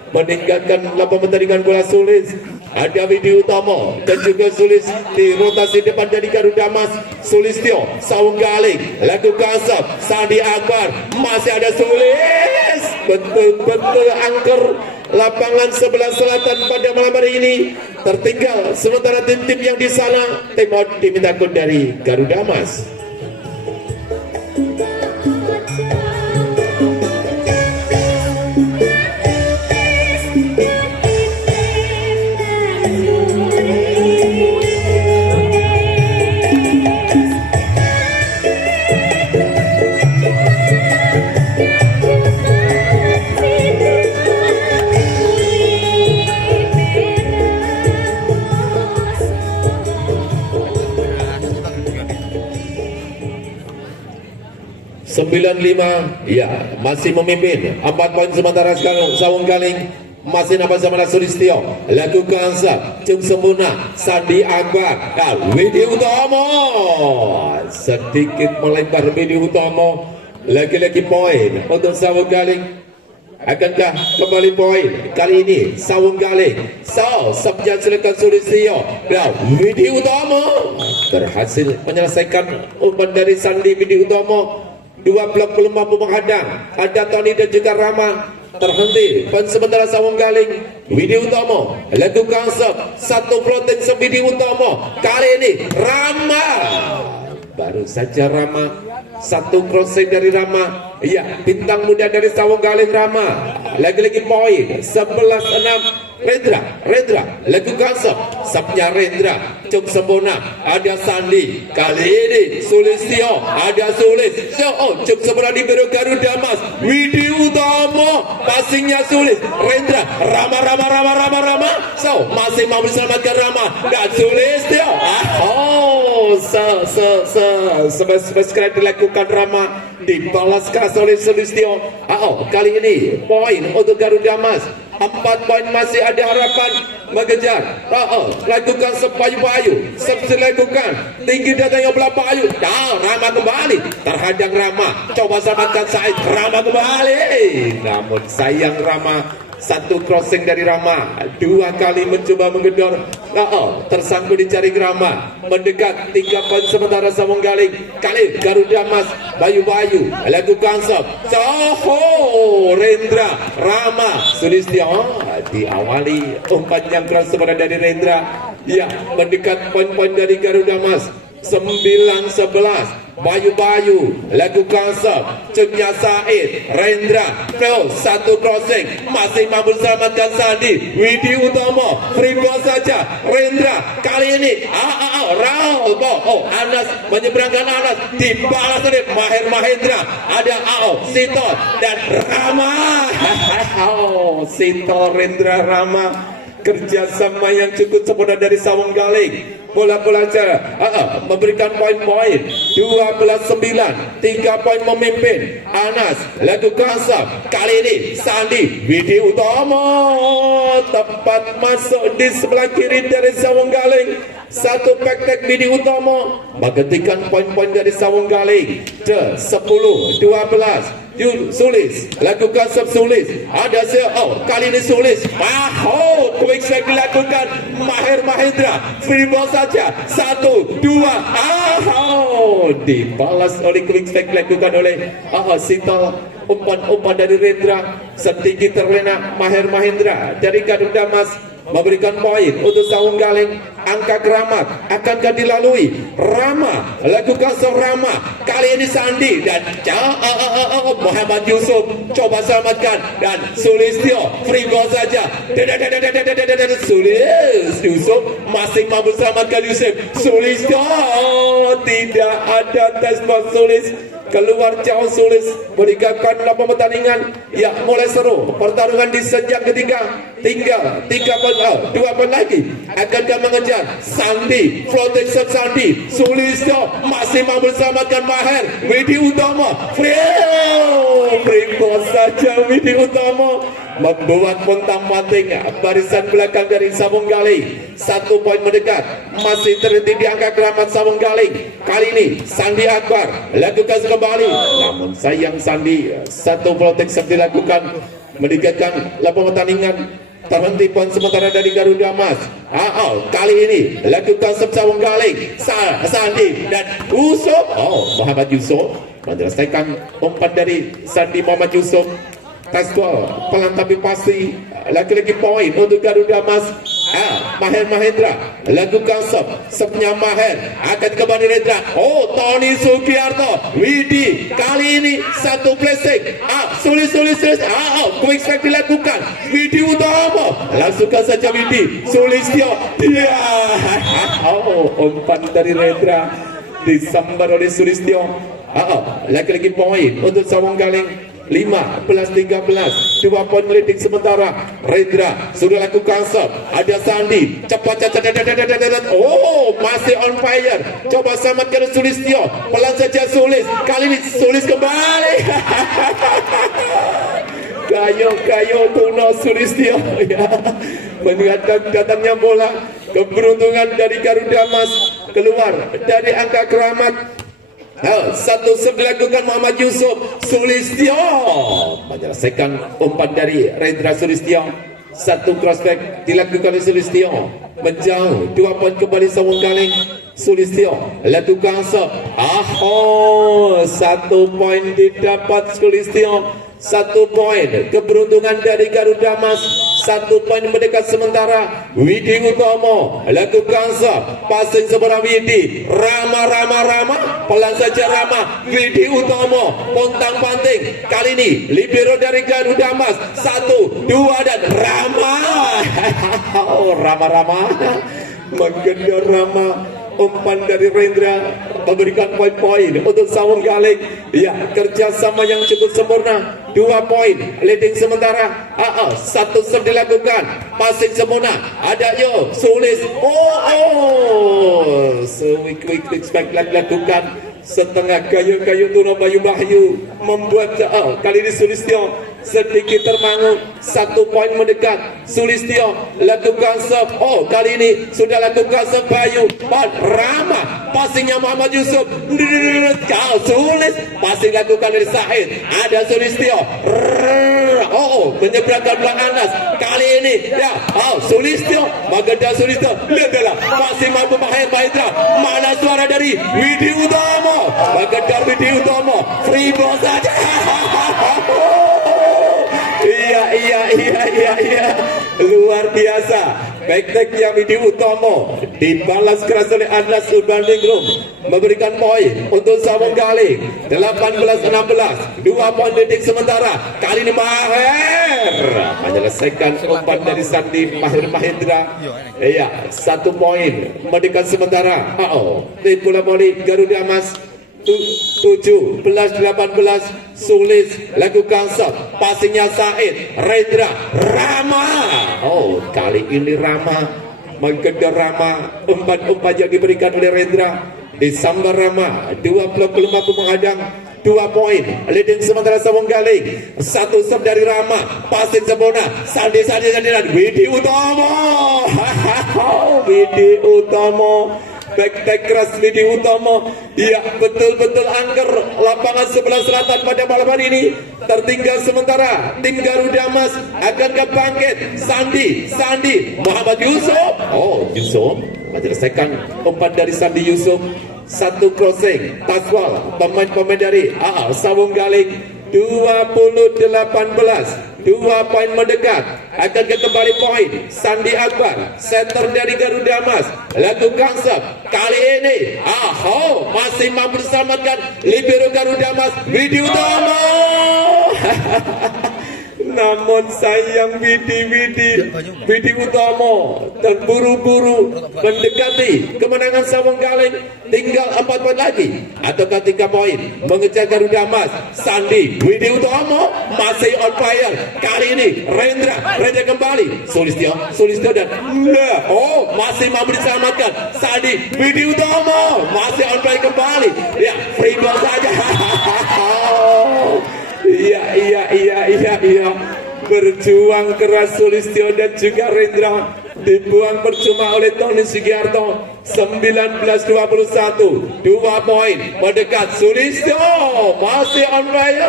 meninggalkan lapangan pertandingan bola. Sulis ada Widi Utomo dan juga Sulis di rotasi depan dari Garuda Mas. Sulistyo Saung Galing lakukan sub. Sandi Akbar masih ada Sulis, betul-betul angker lapangan sebelah selatan pada malam hari ini tertinggal, sementara tim-tim yang di sana tim out diminta gol dari Garuda Mas. Sembilan lima, ya masih memimpin 4 poin, sementara sekarang Saung Galing masih nampak sama Sulistyo lakukan sub. Cung sempurna Sandi Akbar dan Widi Utomo sedikit melebar. Widi Utomo lagi-lagi poin untuk Saung Galing. Akankah kembali poin kali ini Saung Galing? Sabjan silakan Sulistyo dan Widi Utomo berhasil menyelesaikan umpan dari Sandi. Widi Utomo 2 blok belum mampu menghadang. Ada Tony dan juga Rama terhenti. Dan sementara Saung Galing, Widi Utomo lakukan sub. 1 floating sub Widi Utomo. Kali ini Rama, baru saja Rama, 1 crossing dari Rama. Ya, bintang muda dari Saung Galing Rama. Lagi-lagi poin 11-6. Rendra lakukan sub. Subnya Rendra, Cung sempurna. Ada Sandi, kali ini Sulistyo, ada Sulis. Cung sempurna di biru Garuda Mas. Widi Utomo, passingnya Sulis. Rendra, Rama. Masih mau diselamatkan Rama dan Sulistyo. Sekali dilakukan Rama, dibalas keras oleh Sulistyo. Kali ini poin untuk Garuda Mas. 4 poin, masih ada harapan mengejar. Lakukan sepayu-payu, dilakukan tinggi datangnya belah payu. Rama kembali, terhadang Rama, coba selamatkan Said. Rama kembali, namun sayang Rama. 1 crossing dari Rama, 2 kali mencoba menggedor. Tersangkut di jaring Rama, mendekat 3 poin, sementara Saung Galing. Kali Garuda Mas, Bayu lakukan sub. Rendra, Rama, Sulistyo diawali umpan yang keras sebenarnya dari Rendra. Ya, mendekat poin-poin dari Garuda Mas. 9-11. Bayu lakukan sub. Cuknya Said. Rendra 1 crossing, masih mampu selamatkan Sandi. Widi Utomo free ball saja. Rendra kali ini Anas menyeberangkan. Anas dibalas oleh Mahendra. Ada Sito dan Rama. Sito, Rendra, Rama, kerjasama yang cukup sempurna dari Saung Galing. Bola-bola cara memberikan poin-poin 12-9, 3 poin memimpin. Anas lakukan sub. Kali ini Sandi, Widi Utomo tepat masuk di sebelah kiri dari Saung Galing. 1 back Widi Utomo menghentikan poin-poin dari Saung Galing. 10-12. Sulis lakukan sub. Sulis ada kali ini Sulis quick strike dilakukan. Mahendra free ball saja. 1, 2 dibalas oleh quick strike dilakukan oleh Sito. Umpan dari Rendra setinggi terlena. Mahendra dari Garuda Mas memberikan poin untuk Saung Galing. Angka keramat akankah dilalui? Rama lakukan Rama, kali ini Sandi dan Muhammad Yusuf coba selamatkan dan Sulistyo free ball saja. Sulis Yusuf masih mampu selamatkan Yusuf. Sulistyo tidak ada tes buat Sulis, keluar jauh. Sulis meninggalkan lapangan pertandingan. Ya, mulai seru pertarungan di senjang ketiga. Tinggal 2 poin lagi. Akankah mengejar Sandi? Floating shot Sandi. Sulistyo masih mampu selamatkan Maher. Widi Utomo free ball saja. Widi Utomo membuat pontang-panting barisan belakang dari Saung Galing. 1 poin mendekat, masih terhenti di angka keramat Saung Galing. Kali ini Sandi Akbar lakukan kembali, namun sayang Sandi. 1 floating shot dilakukan, meningkatkan lapangan pertandingan terhenti poin sementara dari Garuda Mas. Kali ini lakukan sawung galing Sandi dan Yusuf. Muhammad Yusuf menyelesaikan umpan dari Sandi Muhammad Yusuf. Tasbol pelan tapi pasti, lagi-lagi poin untuk Garuda Mas. Maher Mahendra lakukan sepnya Maher akan kembali Rendra. Tony Sugiarto Widi kali ini satu blessing. Sulis quick strike dilakukan Widi Utomo, langsungkan saja Widi Sulistyo dia. Umpan dari Rendra disambar oleh Sulistyo. Lagi-lagi poin untuk Sawung Galing. 15-13, 2 poin leading sementara. Rendra sudah lakukan serve, ada Sandi cepat. Masih on fire, coba selamatkan Sulistyo, pelan saja Sulis, kali ini Sulis kembali. Kayo Tuno Sulistyo ya, mengingatkan datangnya bola. Keberuntungan dari Garuda Mas keluar dari angka keramat. Satu serve dilakukan Muhammad Yusuf. Sulistyo menyelesaikan umpan dari Rendra Sulistyo. Satu crossback dilakukan oleh Sulistyo, menjauh 2 poin kembali Sawung Galing. Sulistyo lakukan serve. 1 poin didapat Sulistyo. 1 poin keberuntungan dari Garuda Mas. 1 poin mendekat sementara. Widi Utomo lakukan serve, passing seberang Widi. Rama pelan saja Rama. Widi Utomo pontang panting, kali ini libero dari Garuda Mas. 1, 2 dan Rama. Rama menggedor Rama. Umpan dari Rendra memberikan poin-poin untuk Sawung Galing. Ya, kerjasama yang cukup sempurna. 2 poin leading sementara. 1 serve dilakukan, passing sempurna. Ada Sulis. Quick strike dilakukan. Setengah kayu Tuno Bayu membuat kali ini Sulistyo sedikit termangu. 1 poin mendekat. Sulistyo lakukan serve. Kali ini sudah lakukan serve Bayu. Rama, passingnya Muhammad Yusuf. Sulis, passing lakukan dari Said. Ada Sulistyo. Menyeberangkan belakang Anas. Kali ini ya, Sulistyo, Magenda Sulistyo. Lihatlah, masih mampu Maher Mahendra. Mana suara dari Widi Utomo? Magenda Widi Utomo. Free ball saja. Iya. Luar biasa. Back-backnya Widi Utomo dibalas keras oleh Anas Urbandingrum, memberikan poin untuk Sawung Galing. 18-16, 2 poin leading sementara. Kali ini Maher menyelesaikan umpan dari Sandi Maher Mahendra. Iya, 1 poin mendekat sementara. Di bola voli Garuda Mas. 17-18. Sulis lakukan serve, passingnya Said. Rendra, Rama. Kali ini Rama menggedor Rama. Umpan-umpan yang diberikan oleh Rendra disambar Rama. 2 blok belum mampu menghadang. 2 poin leading sementara Sawung Galing. 1 serve dari Rama, passing sempurna. Sandi dan Widi Utomo. Widi Utomo, back keras Widi Utomo. Ya, betul-betul angker lapangan sebelah selatan pada malam hari ini. Tertinggal sementara tim Garuda Mas akan bangkit. Sandi Muhammad Yusuf. Yusuf menyelesaikan umpan dari Sandi Yusuf. 1 crossing. Taswal pemain dari Sawung Galing. 20-18, 2 poin mendekat. Akan kembali poin Sandi Akbar, center dari Garuda Mas. Lakukan serve. Kali ini masih mampu diselamatkan libero Garuda Mas, Widi Utomo. Namun sayang Widi Utomo terburu-buru mendekati kemenangan Sawung Galing. Tinggal 4 poin lagi ataukah 3 poin mengejar Garuda Mas. Sandi, Widi Utomo masih on fire. Kali ini Rendra kembali. Sulistyo dan masih mampu diselamatkan. Sandi, Widi Utomo masih on fire kembali. Ya, free ball saja. Iya. Berjuang keras Sulistyo dan juga Rendra, dibuang percuma oleh Tony Sugiarto. 19-21, 2 poin mendekat. Sulistyo masih on fire.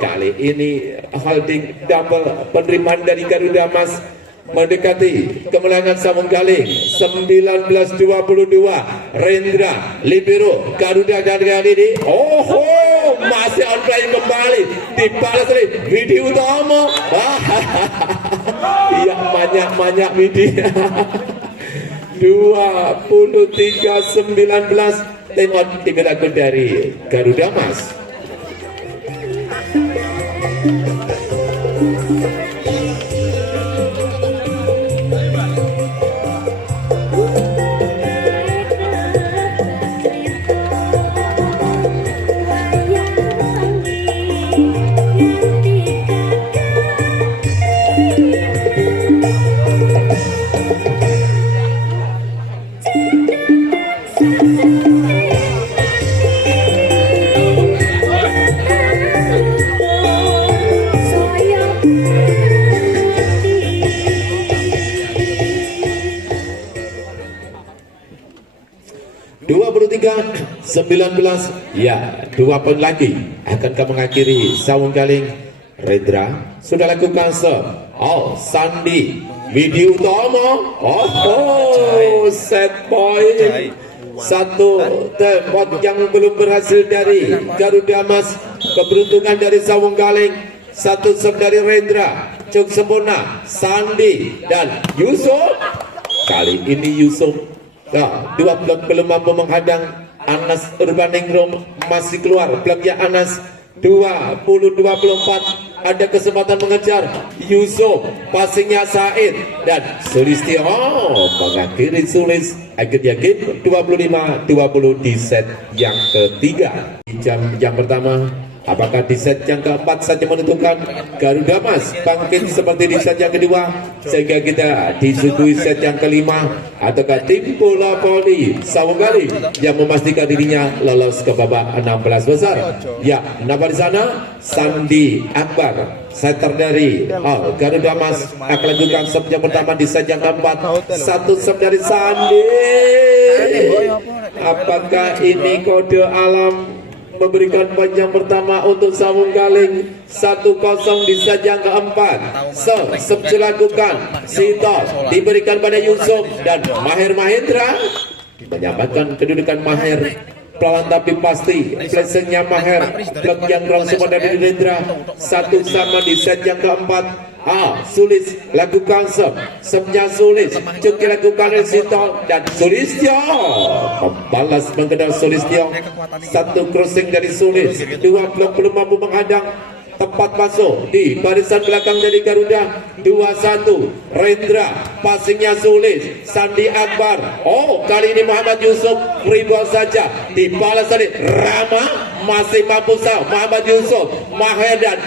Kali ini holding double penerimaan dari Garuda Mas. mendekati kemenangan Sambung Galing 19-22. Rendra libero Garuda dan kali ini masih on play kembali dibalas oleh Widi Utomo. Iya, banyak Widi. 23-19. Tengok tim lagu dari Garuda Mas. Sembilan belas, ya 2 poin lagi akankah mengakhiri Sambung Galing. Rendra sudah lakukan serve. Sandi Widi Utomo. Set point. Satu tempat yang belum berhasil dari Garuda Mas. Keberuntungan dari Sambung Galing. Satu serve dari Rendra. Cukup sempurna. Sandi dan Yusuf. Kali ini Yusuf. Dua blok belum mampu menghadang. Anas Urbaningrum masih keluar bloknya Anas. 20-24. Ada kesempatan mengejar Yusuf, passingnya Said dan Sulistyo mengakhiri Sulis. Akhirnya game 25-20 di set yang ketiga. Di jam yang pertama, apakah di set yang keempat saja menentukan Garuda Mas bangkit seperti di set yang kedua sehingga kita disuguhi set yang kelima, ataukah tim bola voli Sambung Galing yang memastikan dirinya lolos ke babak 16 besar? Ya, nampak di sana Sandi Akbar, setter dari Garuda Mas akan lakukan serve yang pertama di set yang keempat. Satu serve dari Sandi. Apakah ini kode alam memberikan poin yang pertama untuk Sambung Galing? 1-0 di set yang keempat. Serve dilakukan Sito diberikan pada Yusuf dan Maher Mahendra menyamakan kedudukan Maher. Pelan tapi pasti flashingnya Maher. Blok yang langsung dari Rendra. Satu sama di set yang keempat. Sulis lakukan serve-nya Sulis cukup dilakukan oleh Sito dan Sulistyo membalas mengendal Sulistyo. Satu crossing dari Sulis. Dua blok belum mampu menghadang. Tepat masuk di barisan belakang dari Garuda. 2-1 Rendra, passingnya Sulis. Sandi Akbar. Kali ini Muhammad Yusuf free ball saja dibalas oleh Rama. Masih mampu sah Muhammad Yusuf, Maher dan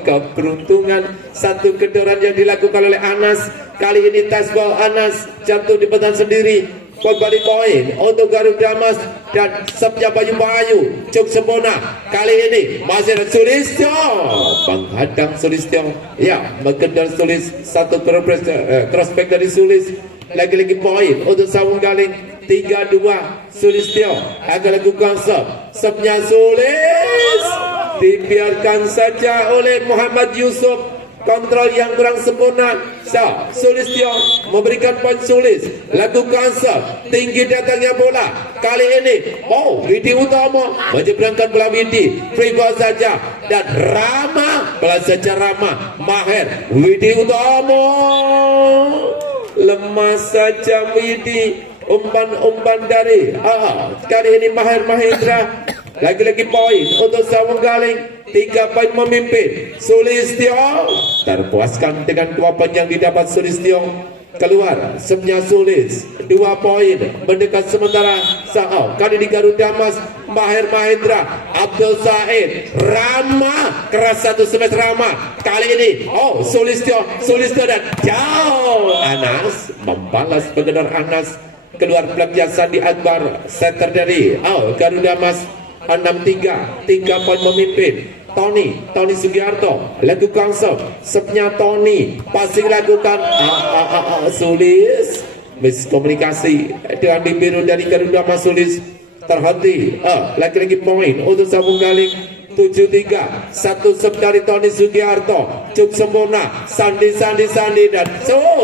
keberuntungan. Satu kedoran yang dilakukan oleh Anas. Kali ini tes ball Anas jatuh di petan sendiri. Kembali poin untuk Garuda Mas dan serve-nya Bayu cukup sempurna. Kali ini masih ada Sulistyo menghadang Sulistyo. Ya, mengendal Sulis. Satu crossback dari Sulis. Lagi-lagi poin untuk Sambung Galing. 3-2 Sulistyo akan lakukan serve-nya Sulis dibiarkan saja oleh Muhammad Yusuf. Kontrol yang kurang sempurna. Sulistyo memberikan poin Sulis. Lakukan serve. Tinggi datangnya bola. Kali ini Widi Utomo menyeberangkan bola Widi. Free ball saja. Dan Rama. Bola saja Rama. Maher. Widi Utomo. Lemah saja Widi. Umpan-umpan dari kali ini Maher Mahendra. Lagi-lagi poin untuk Sambung Galing. 3 poin memimpin. Sulistyo terpuaskan dengan 2 poin yang didapat Sulistyo. Keluar serve-nya Sulis. 2 poin mendekat sementara. Kali di Garuda Mas Maher Mahendra, Abdul Said, Rama keras satu semet Rama. Kali ini Sulistyo dan jauh. Anas membalas pengendar Anas. Keluar bloknya Sandi Akbar, setter dari Garuda Mas. 6-3, 3 poin memimpin. Tony Sugiarto lakukan serve-nya Tony, passing lakukan Sulis, miskomunikasi dengan libero dari Garuda Mas. Sulis terhenti. Lagi-lagi poin untuk Sambung Galing. 73 satu serve dari Tony Sugiarto, cuk sempurna, Sandi dan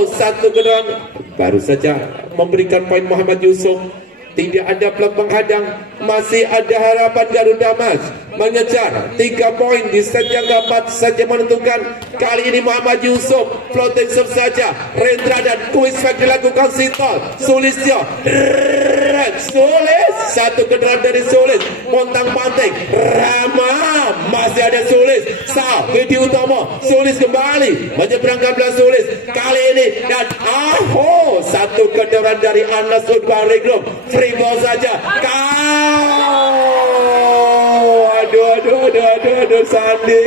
satu gedang baru saja memberikan poin Muhammad Yusuf. Tidak ada blok penghadang, masih ada harapan Garuda Mas mengejar 3 poin di set yang keempat saja menentukan. Kali ini Muhammad Yusuf floating serve saja, Rendra dan quick back dilakukan Sintol, Sulistyo, Sulis, satu kendaraan dari Sulis, montang panting, Rama, masih ada Sulis, Widi Utomo, Sulis kembali menyeberangkan belah Sulis, kali ini dan satu kendaraan dari Anas Urban Group, free ball saja, aduh Sandi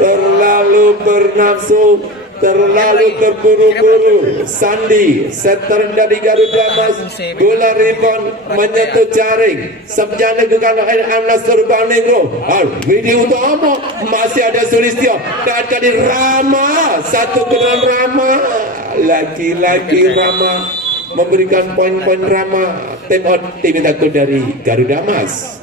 terlalu bernafsu, terlalu terburu-buru. Sandi setter dari Garuda Mas, bola rebound menyentuh jaring, sebjana bukan Anas Urban Group, Widi Utomo, masih ada Sulistyo dan kali Rama, satu kendaraan Rama, lagi-lagi Rama memberikan poin-poin Rama. Time out tim takut dari Garuda Mas.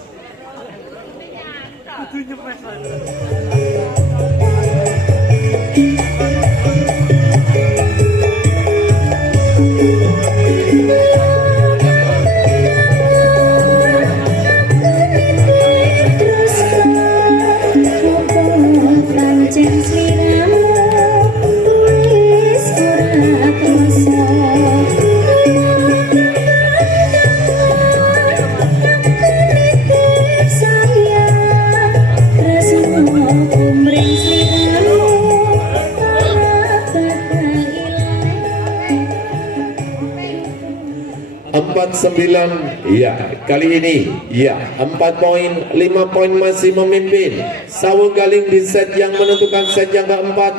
Ya, kali ini ya 4 poin, 5 poin masih memimpin Sawung Galing di set yang menentukan set yang keempat.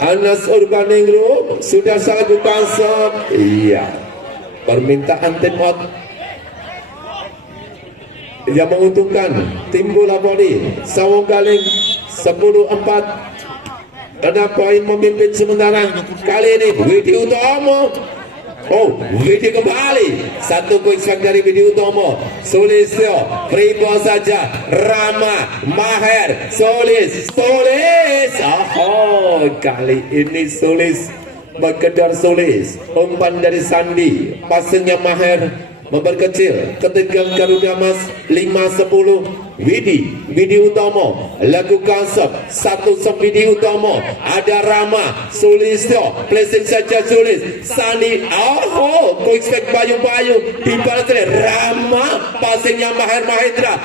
Anas Urban Group sudah lakukan serve. Iya, permintaan time out yang menguntungkan tim bola voli Sawung Galing 10-4. Ada poin memimpin sementara. Kali ini Widi Utomo, Widi kembali, satu quick strike dari Widi Utomo, Sulistyo, free ball saja, Rama, Maher, Sulis, kali ini Sulis, berkedar Sulis, umpan dari Sandi, passingnya Maher, memperkecil ketinggian Garuda Mas 5-10. Widi Utomo lakukan serve, satu serve Widi Utomo, ada Rama, Sulistyo, placing saja Sulis, Sandi, quick strike Bayu dibalas oleh Rama, passingnya Maher Mahendra,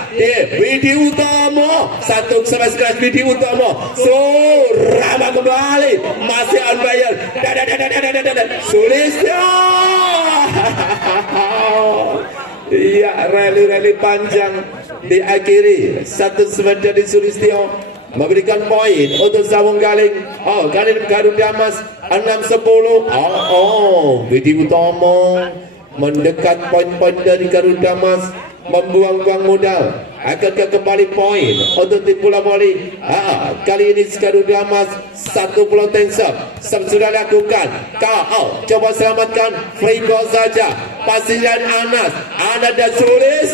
Widi Utomo, satu smash crash Widi Utomo, Rama kembali, masih on fire, Sulistyo. Iya, rally panjang diakhiri, satu serve dari Sulistyo memberikan poin untuk Sawung Galing. Kali ini Garuda Mas 6-10. Widi Utomo mendekat poin-poin dari Garuda Mas, membuang-buang modal. Akankah kembali poin untuk tim bola voli? Kali ini Garuda Mas satu floating serve sudah lakukan. Coba selamatkan, free ball saja. Pasiran Anas dan Sulis,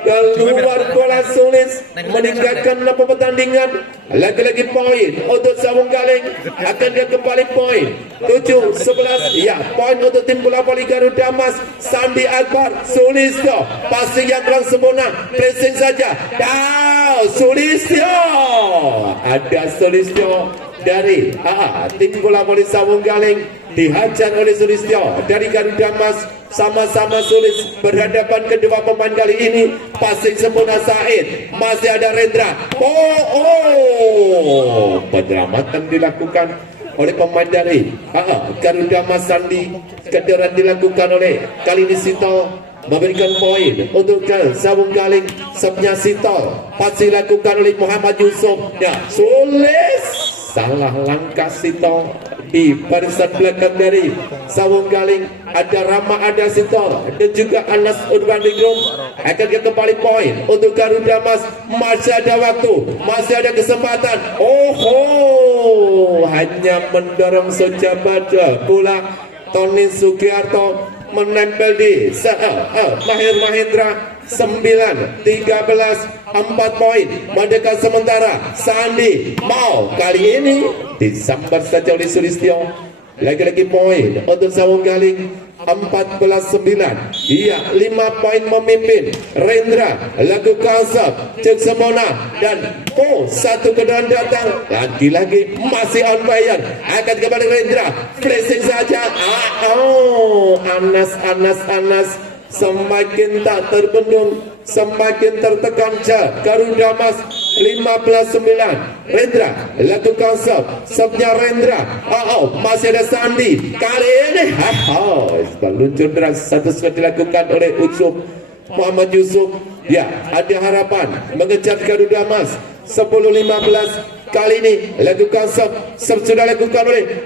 keluar bola Sulis, meninggalkan 6 pertandingan. Lagi-lagi poin untuk Sawung Galing. Akan dia kembali poin 7-11. Ya, poin untuk tim bola voli Garuda Mas. Sandi Akbar, Sulistyo, passing yang kurang sempurna, pressing saja, Sulistyo, ada Sulistyo dari tim bola voli Sawung Galing, dihajar oleh Sulistyo dari Garuda Mas. Sama-sama Sulis berhadapan kedua pemain kali ini. Passing sempurna Said, masih ada Rendra. Penyelamatan dilakukan oleh pemain dari Garuda Mas Sandi. Kendaraan dilakukan oleh kali ini Sintol, memberikan poin untuk Sawung Galing. Sebnya Sintol pasti dilakukan oleh Muhammad Yusuf. Ya, Sulis, salah langkah Sintol di barisan belakang dari Sawung Galing. Ada Rama, ada Sintol, dan juga Anas Urban Group. Akan kembali poin untuk Garuda Mas. Masih ada waktu, masih ada kesempatan. Hanya mendorong saja pada bola. Tony Sugiarto menempel di Maher Mahendra. 9, 13, 4 poin. Mendekat sementara Sandi mau kali ini disambar saja oleh Sulistyo. Lagi-lagi poin untuk Sawung Galing 14-9. Iya, 5 poin memimpin. Rendra lagu Kasab Cek Semona dan satu kendaraan datang. Lagi-lagi masih on fire. Akan kembali Rendra. Flashing saja. Anas. Semakin tak terbendung, semakin tertekan Garuda Mas 15-9. Rendra lagu Kasab Sabnya Rendra. Masih ada Sandi. Kali ini meluncur deras satu set dilakukan oleh Muhammad Yusuf. Ya, ada harapan mengejar Garuda Mas 10-15. Kali ini lagu Kasab sudah lakukan oleh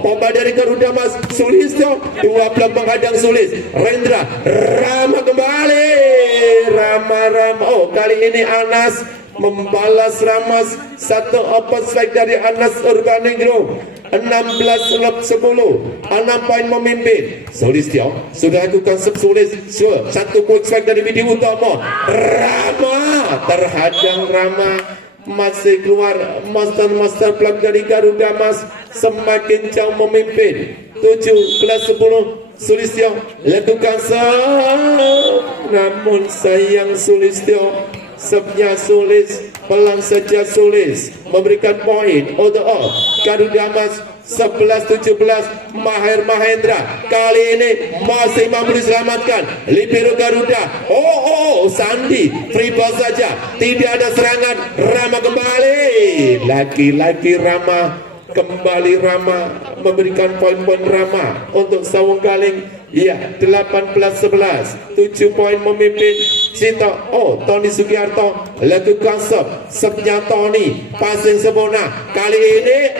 pompa dari Garuda Mas Sulistyo. 2 blok menghadang Sulis. Rendra Rama kembali. Rama. Kali ini Anas membalas Ramas. Satu open strike dari Anas Urbaningrum. 16-10. 6 poin memimpin. Sulistyo sudah lakukan Sulis. Satu quick strike dari Widi Utomo. Rama terhadang Rama. Masih keluar master plug dari Garuda Mas. Semakin jauh memimpin 17-10. Sulistyo lakukan namun sayang Sulistyo. Sebnya Sulis, pelan saja Sulis memberikan poin untuk Garuda Mas 11-17. Maher Mahendra kali ini masih mampu diselamatkan. Libero Garuda. Sandi free ball saja, tidak ada serangan. Rama kembali. Lagi-lagi Rama kembali. Rama memberikan poin-poin Rama untuk Sawung Galing. Iya, 18-11. 7 poin memimpin Sito. Tony Sugiarto lagu Kasab Sepnya Tony passing sempurna. Kali ini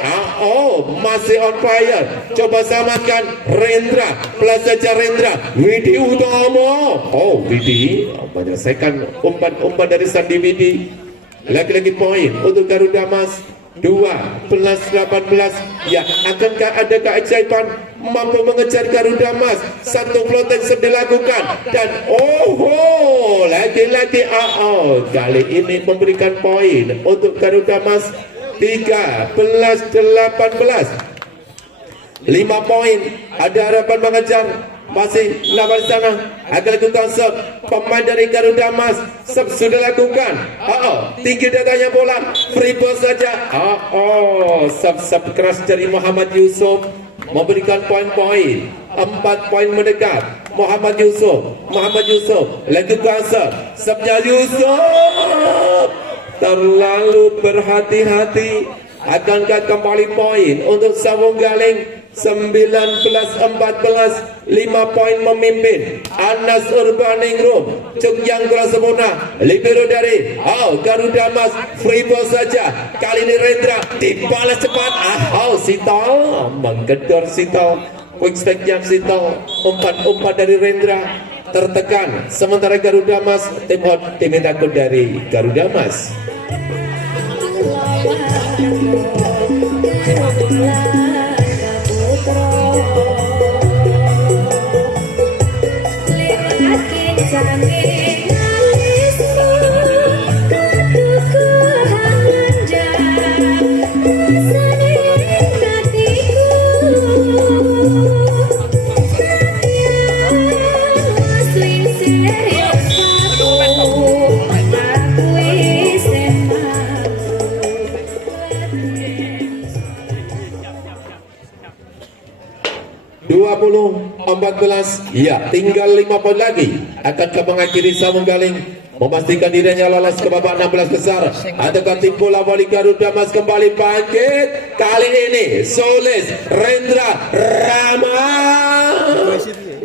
masih on fire. Coba samakan Rendra. Plus saja Rendra. Widi Utomo. Widi menyelesaikan umpan dari Sandi Widi. Lagi-lagi poin untuk Garuda Mas 12-18. Ya, akankah ada keajaiban mampu mengejar Garuda Mas? Satu floating dilakukan dan lagi-lagi kali ini memberikan poin untuk Garuda Mas 13-18. 5 poin. Ada harapan mengejar. Masih lawan sana. Akan lakukan pemain dari Garuda Mas sudah lakukan. Tinggi datanya bola. Free ball saja. Sub keras dari Muhammad Yusuf memberikan poin-poin. 4 poin mendekat. Muhammad Yusuf lakukan subnya Yusuf. Terlalu berhati-hati. Akankah kembali poin untuk Sawung Galing? 19-14. 5 poin memimpin. Anas Urbaningrum Cuk yang keras sempurna. Libero dari Garuda Mas. Free ball saja. Kali ini Rendra dibalas cepat. Sito menggedor Sito. Quick strike yang Sito. Umpan dari Rendra tertekan. Sementara Garuda Mas tim takut dari Garuda Mas. Ya, tinggal 5 poin lagi. Akankah mengakhiri Sawung Galing memastikan dirinya lolos ke babak 16 besar? Ataukah tim bola voli Garuda Mas kembali bangkit? Kali ini Sulis, Rendra, Rama.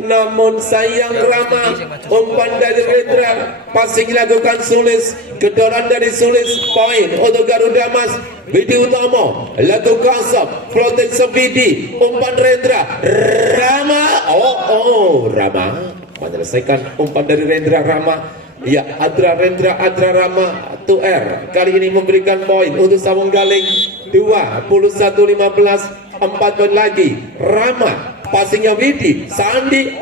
Namun sayang Rama, umpan dari Rendra, passing dilakukan Sulis, gedoran dari Sulis, poin untuk Garuda Mas. Widi Utomo lagu Kasab floating Sevidi, umpan Rendra, Rama. Rama menyelesaikan umpan dari Rendra. Rama. Ya, Adra Rama 2R kali ini memberikan poin untuk Sawung Galing. 21-15. 4 poin lagi. Rama passingnya Widi, Sandi,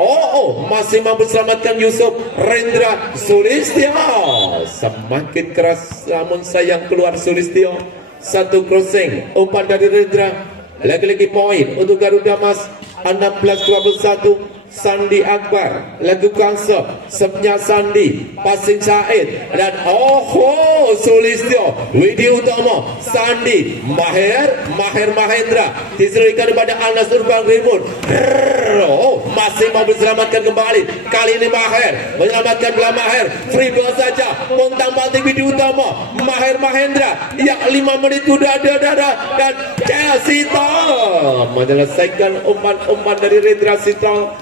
masih mampu selamatkan Yusuf, Rendra, Sulistyo, semakin keras namun sayang keluar Sulistyo. Satu crossing, umpan dari Rendra, lagi-lagi poin untuk Garuda Mas, 16-21. Sandi Akbar lakukan serve-nya Sandi, passing Said dan Sulistyo, Widi Utomo, Sandi, Mahendra diserikan kepada Anas Urban Rimun. Masih mau diselamatkan kembali, kali ini Maher menyelamatkan belah Maher, free ball saja, pontang panting Widi Utomo, Mahendra, ya 5 menit sudah ada dan Sito menyelesaikan umpan dari Rendra Sito.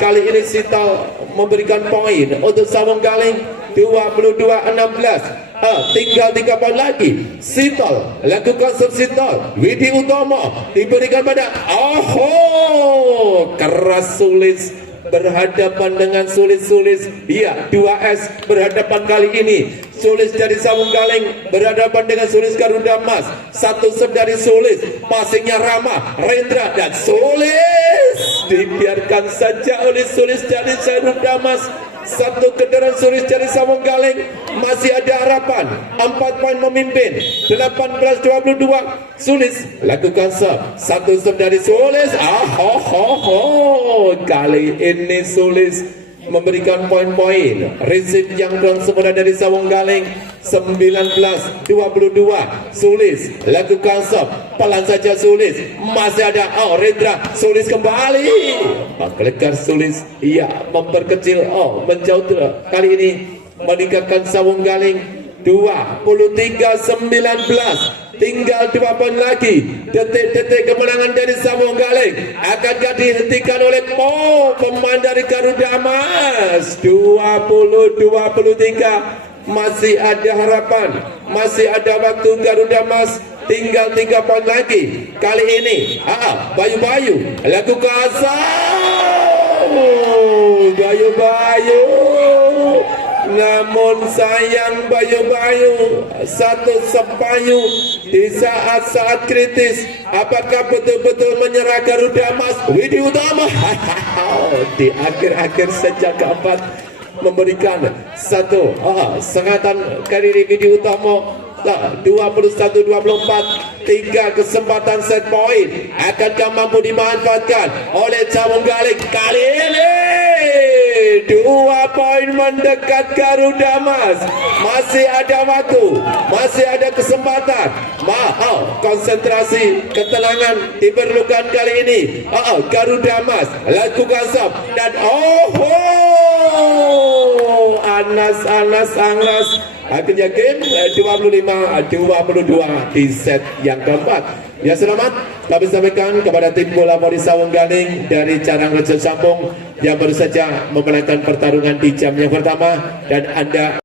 Kali ini Sito memberikan poin untuk Sawung Galing 22-16. Tinggal 3 poin lagi. Sito lakukan serve Sito, Widi Utomo diberikan pada keras Sulis berhadapan dengan Sulis. Iya, 2S berhadapan kali ini. Sulis dari Sawung Galing berhadapan dengan Sulis Garuda Mas. Satu serve dari Sulis, passingnya Rama, Rendra dan Sulis dibiarkan saja oleh Sulis dari Garuda Mas. Satu kendaraan Sulis dari Sawung Galing, masih ada harapan. 4 poin memimpin, 18-22. Sulis lakukan serve, satu serve dari Sulis. Kali ini Sulis memberikan poin-poin. Receive yang kurang sempurna dari Sawung Galing, 19-22. Sulis lakukan serve, pelan saja Sulis, masih ada Rendra, Sulis kembali, menggelegar Sulis, ia memperkecil, menjauh. Kali ini meningkatkan Sawung Galing 23-19. Tinggal 2 poin lagi. Detik-detik kemenangan dari Sawung Galing akankah dihentikan oleh pemain dari Garuda Mas? 20-23. Masih ada harapan, masih ada waktu Garuda Mas. Tinggal 3 poin lagi. Kali ini Bayu lakukan asal. Bayu, namun sayang Bayu satu sepayu di saat-saat kritis. Apakah betul-betul menyerah Garuda Mas? Widi Utomo di akhir-akhir sejak keempat memberikan satu sengatan. Kali ini Widi Utomo 21-24. 3 kesempatan set point akankah mampu dimanfaatkan oleh Sawung Galing? Kali ini 2 poin mendekat Garuda Mas. Masih ada waktu, masih ada kesempatan. Konsentrasi, ketenangan diperlukan kali ini. Garuda Mas lakukan serve dan Anas akhirnya game 25-22 di set yang keempat. Ya, selamat kami sampaikan kepada tim bola voli Sawung Galing dari Carang Rejo Sampung yang baru saja memenangkan pertarungan di jam yang pertama, dan Anda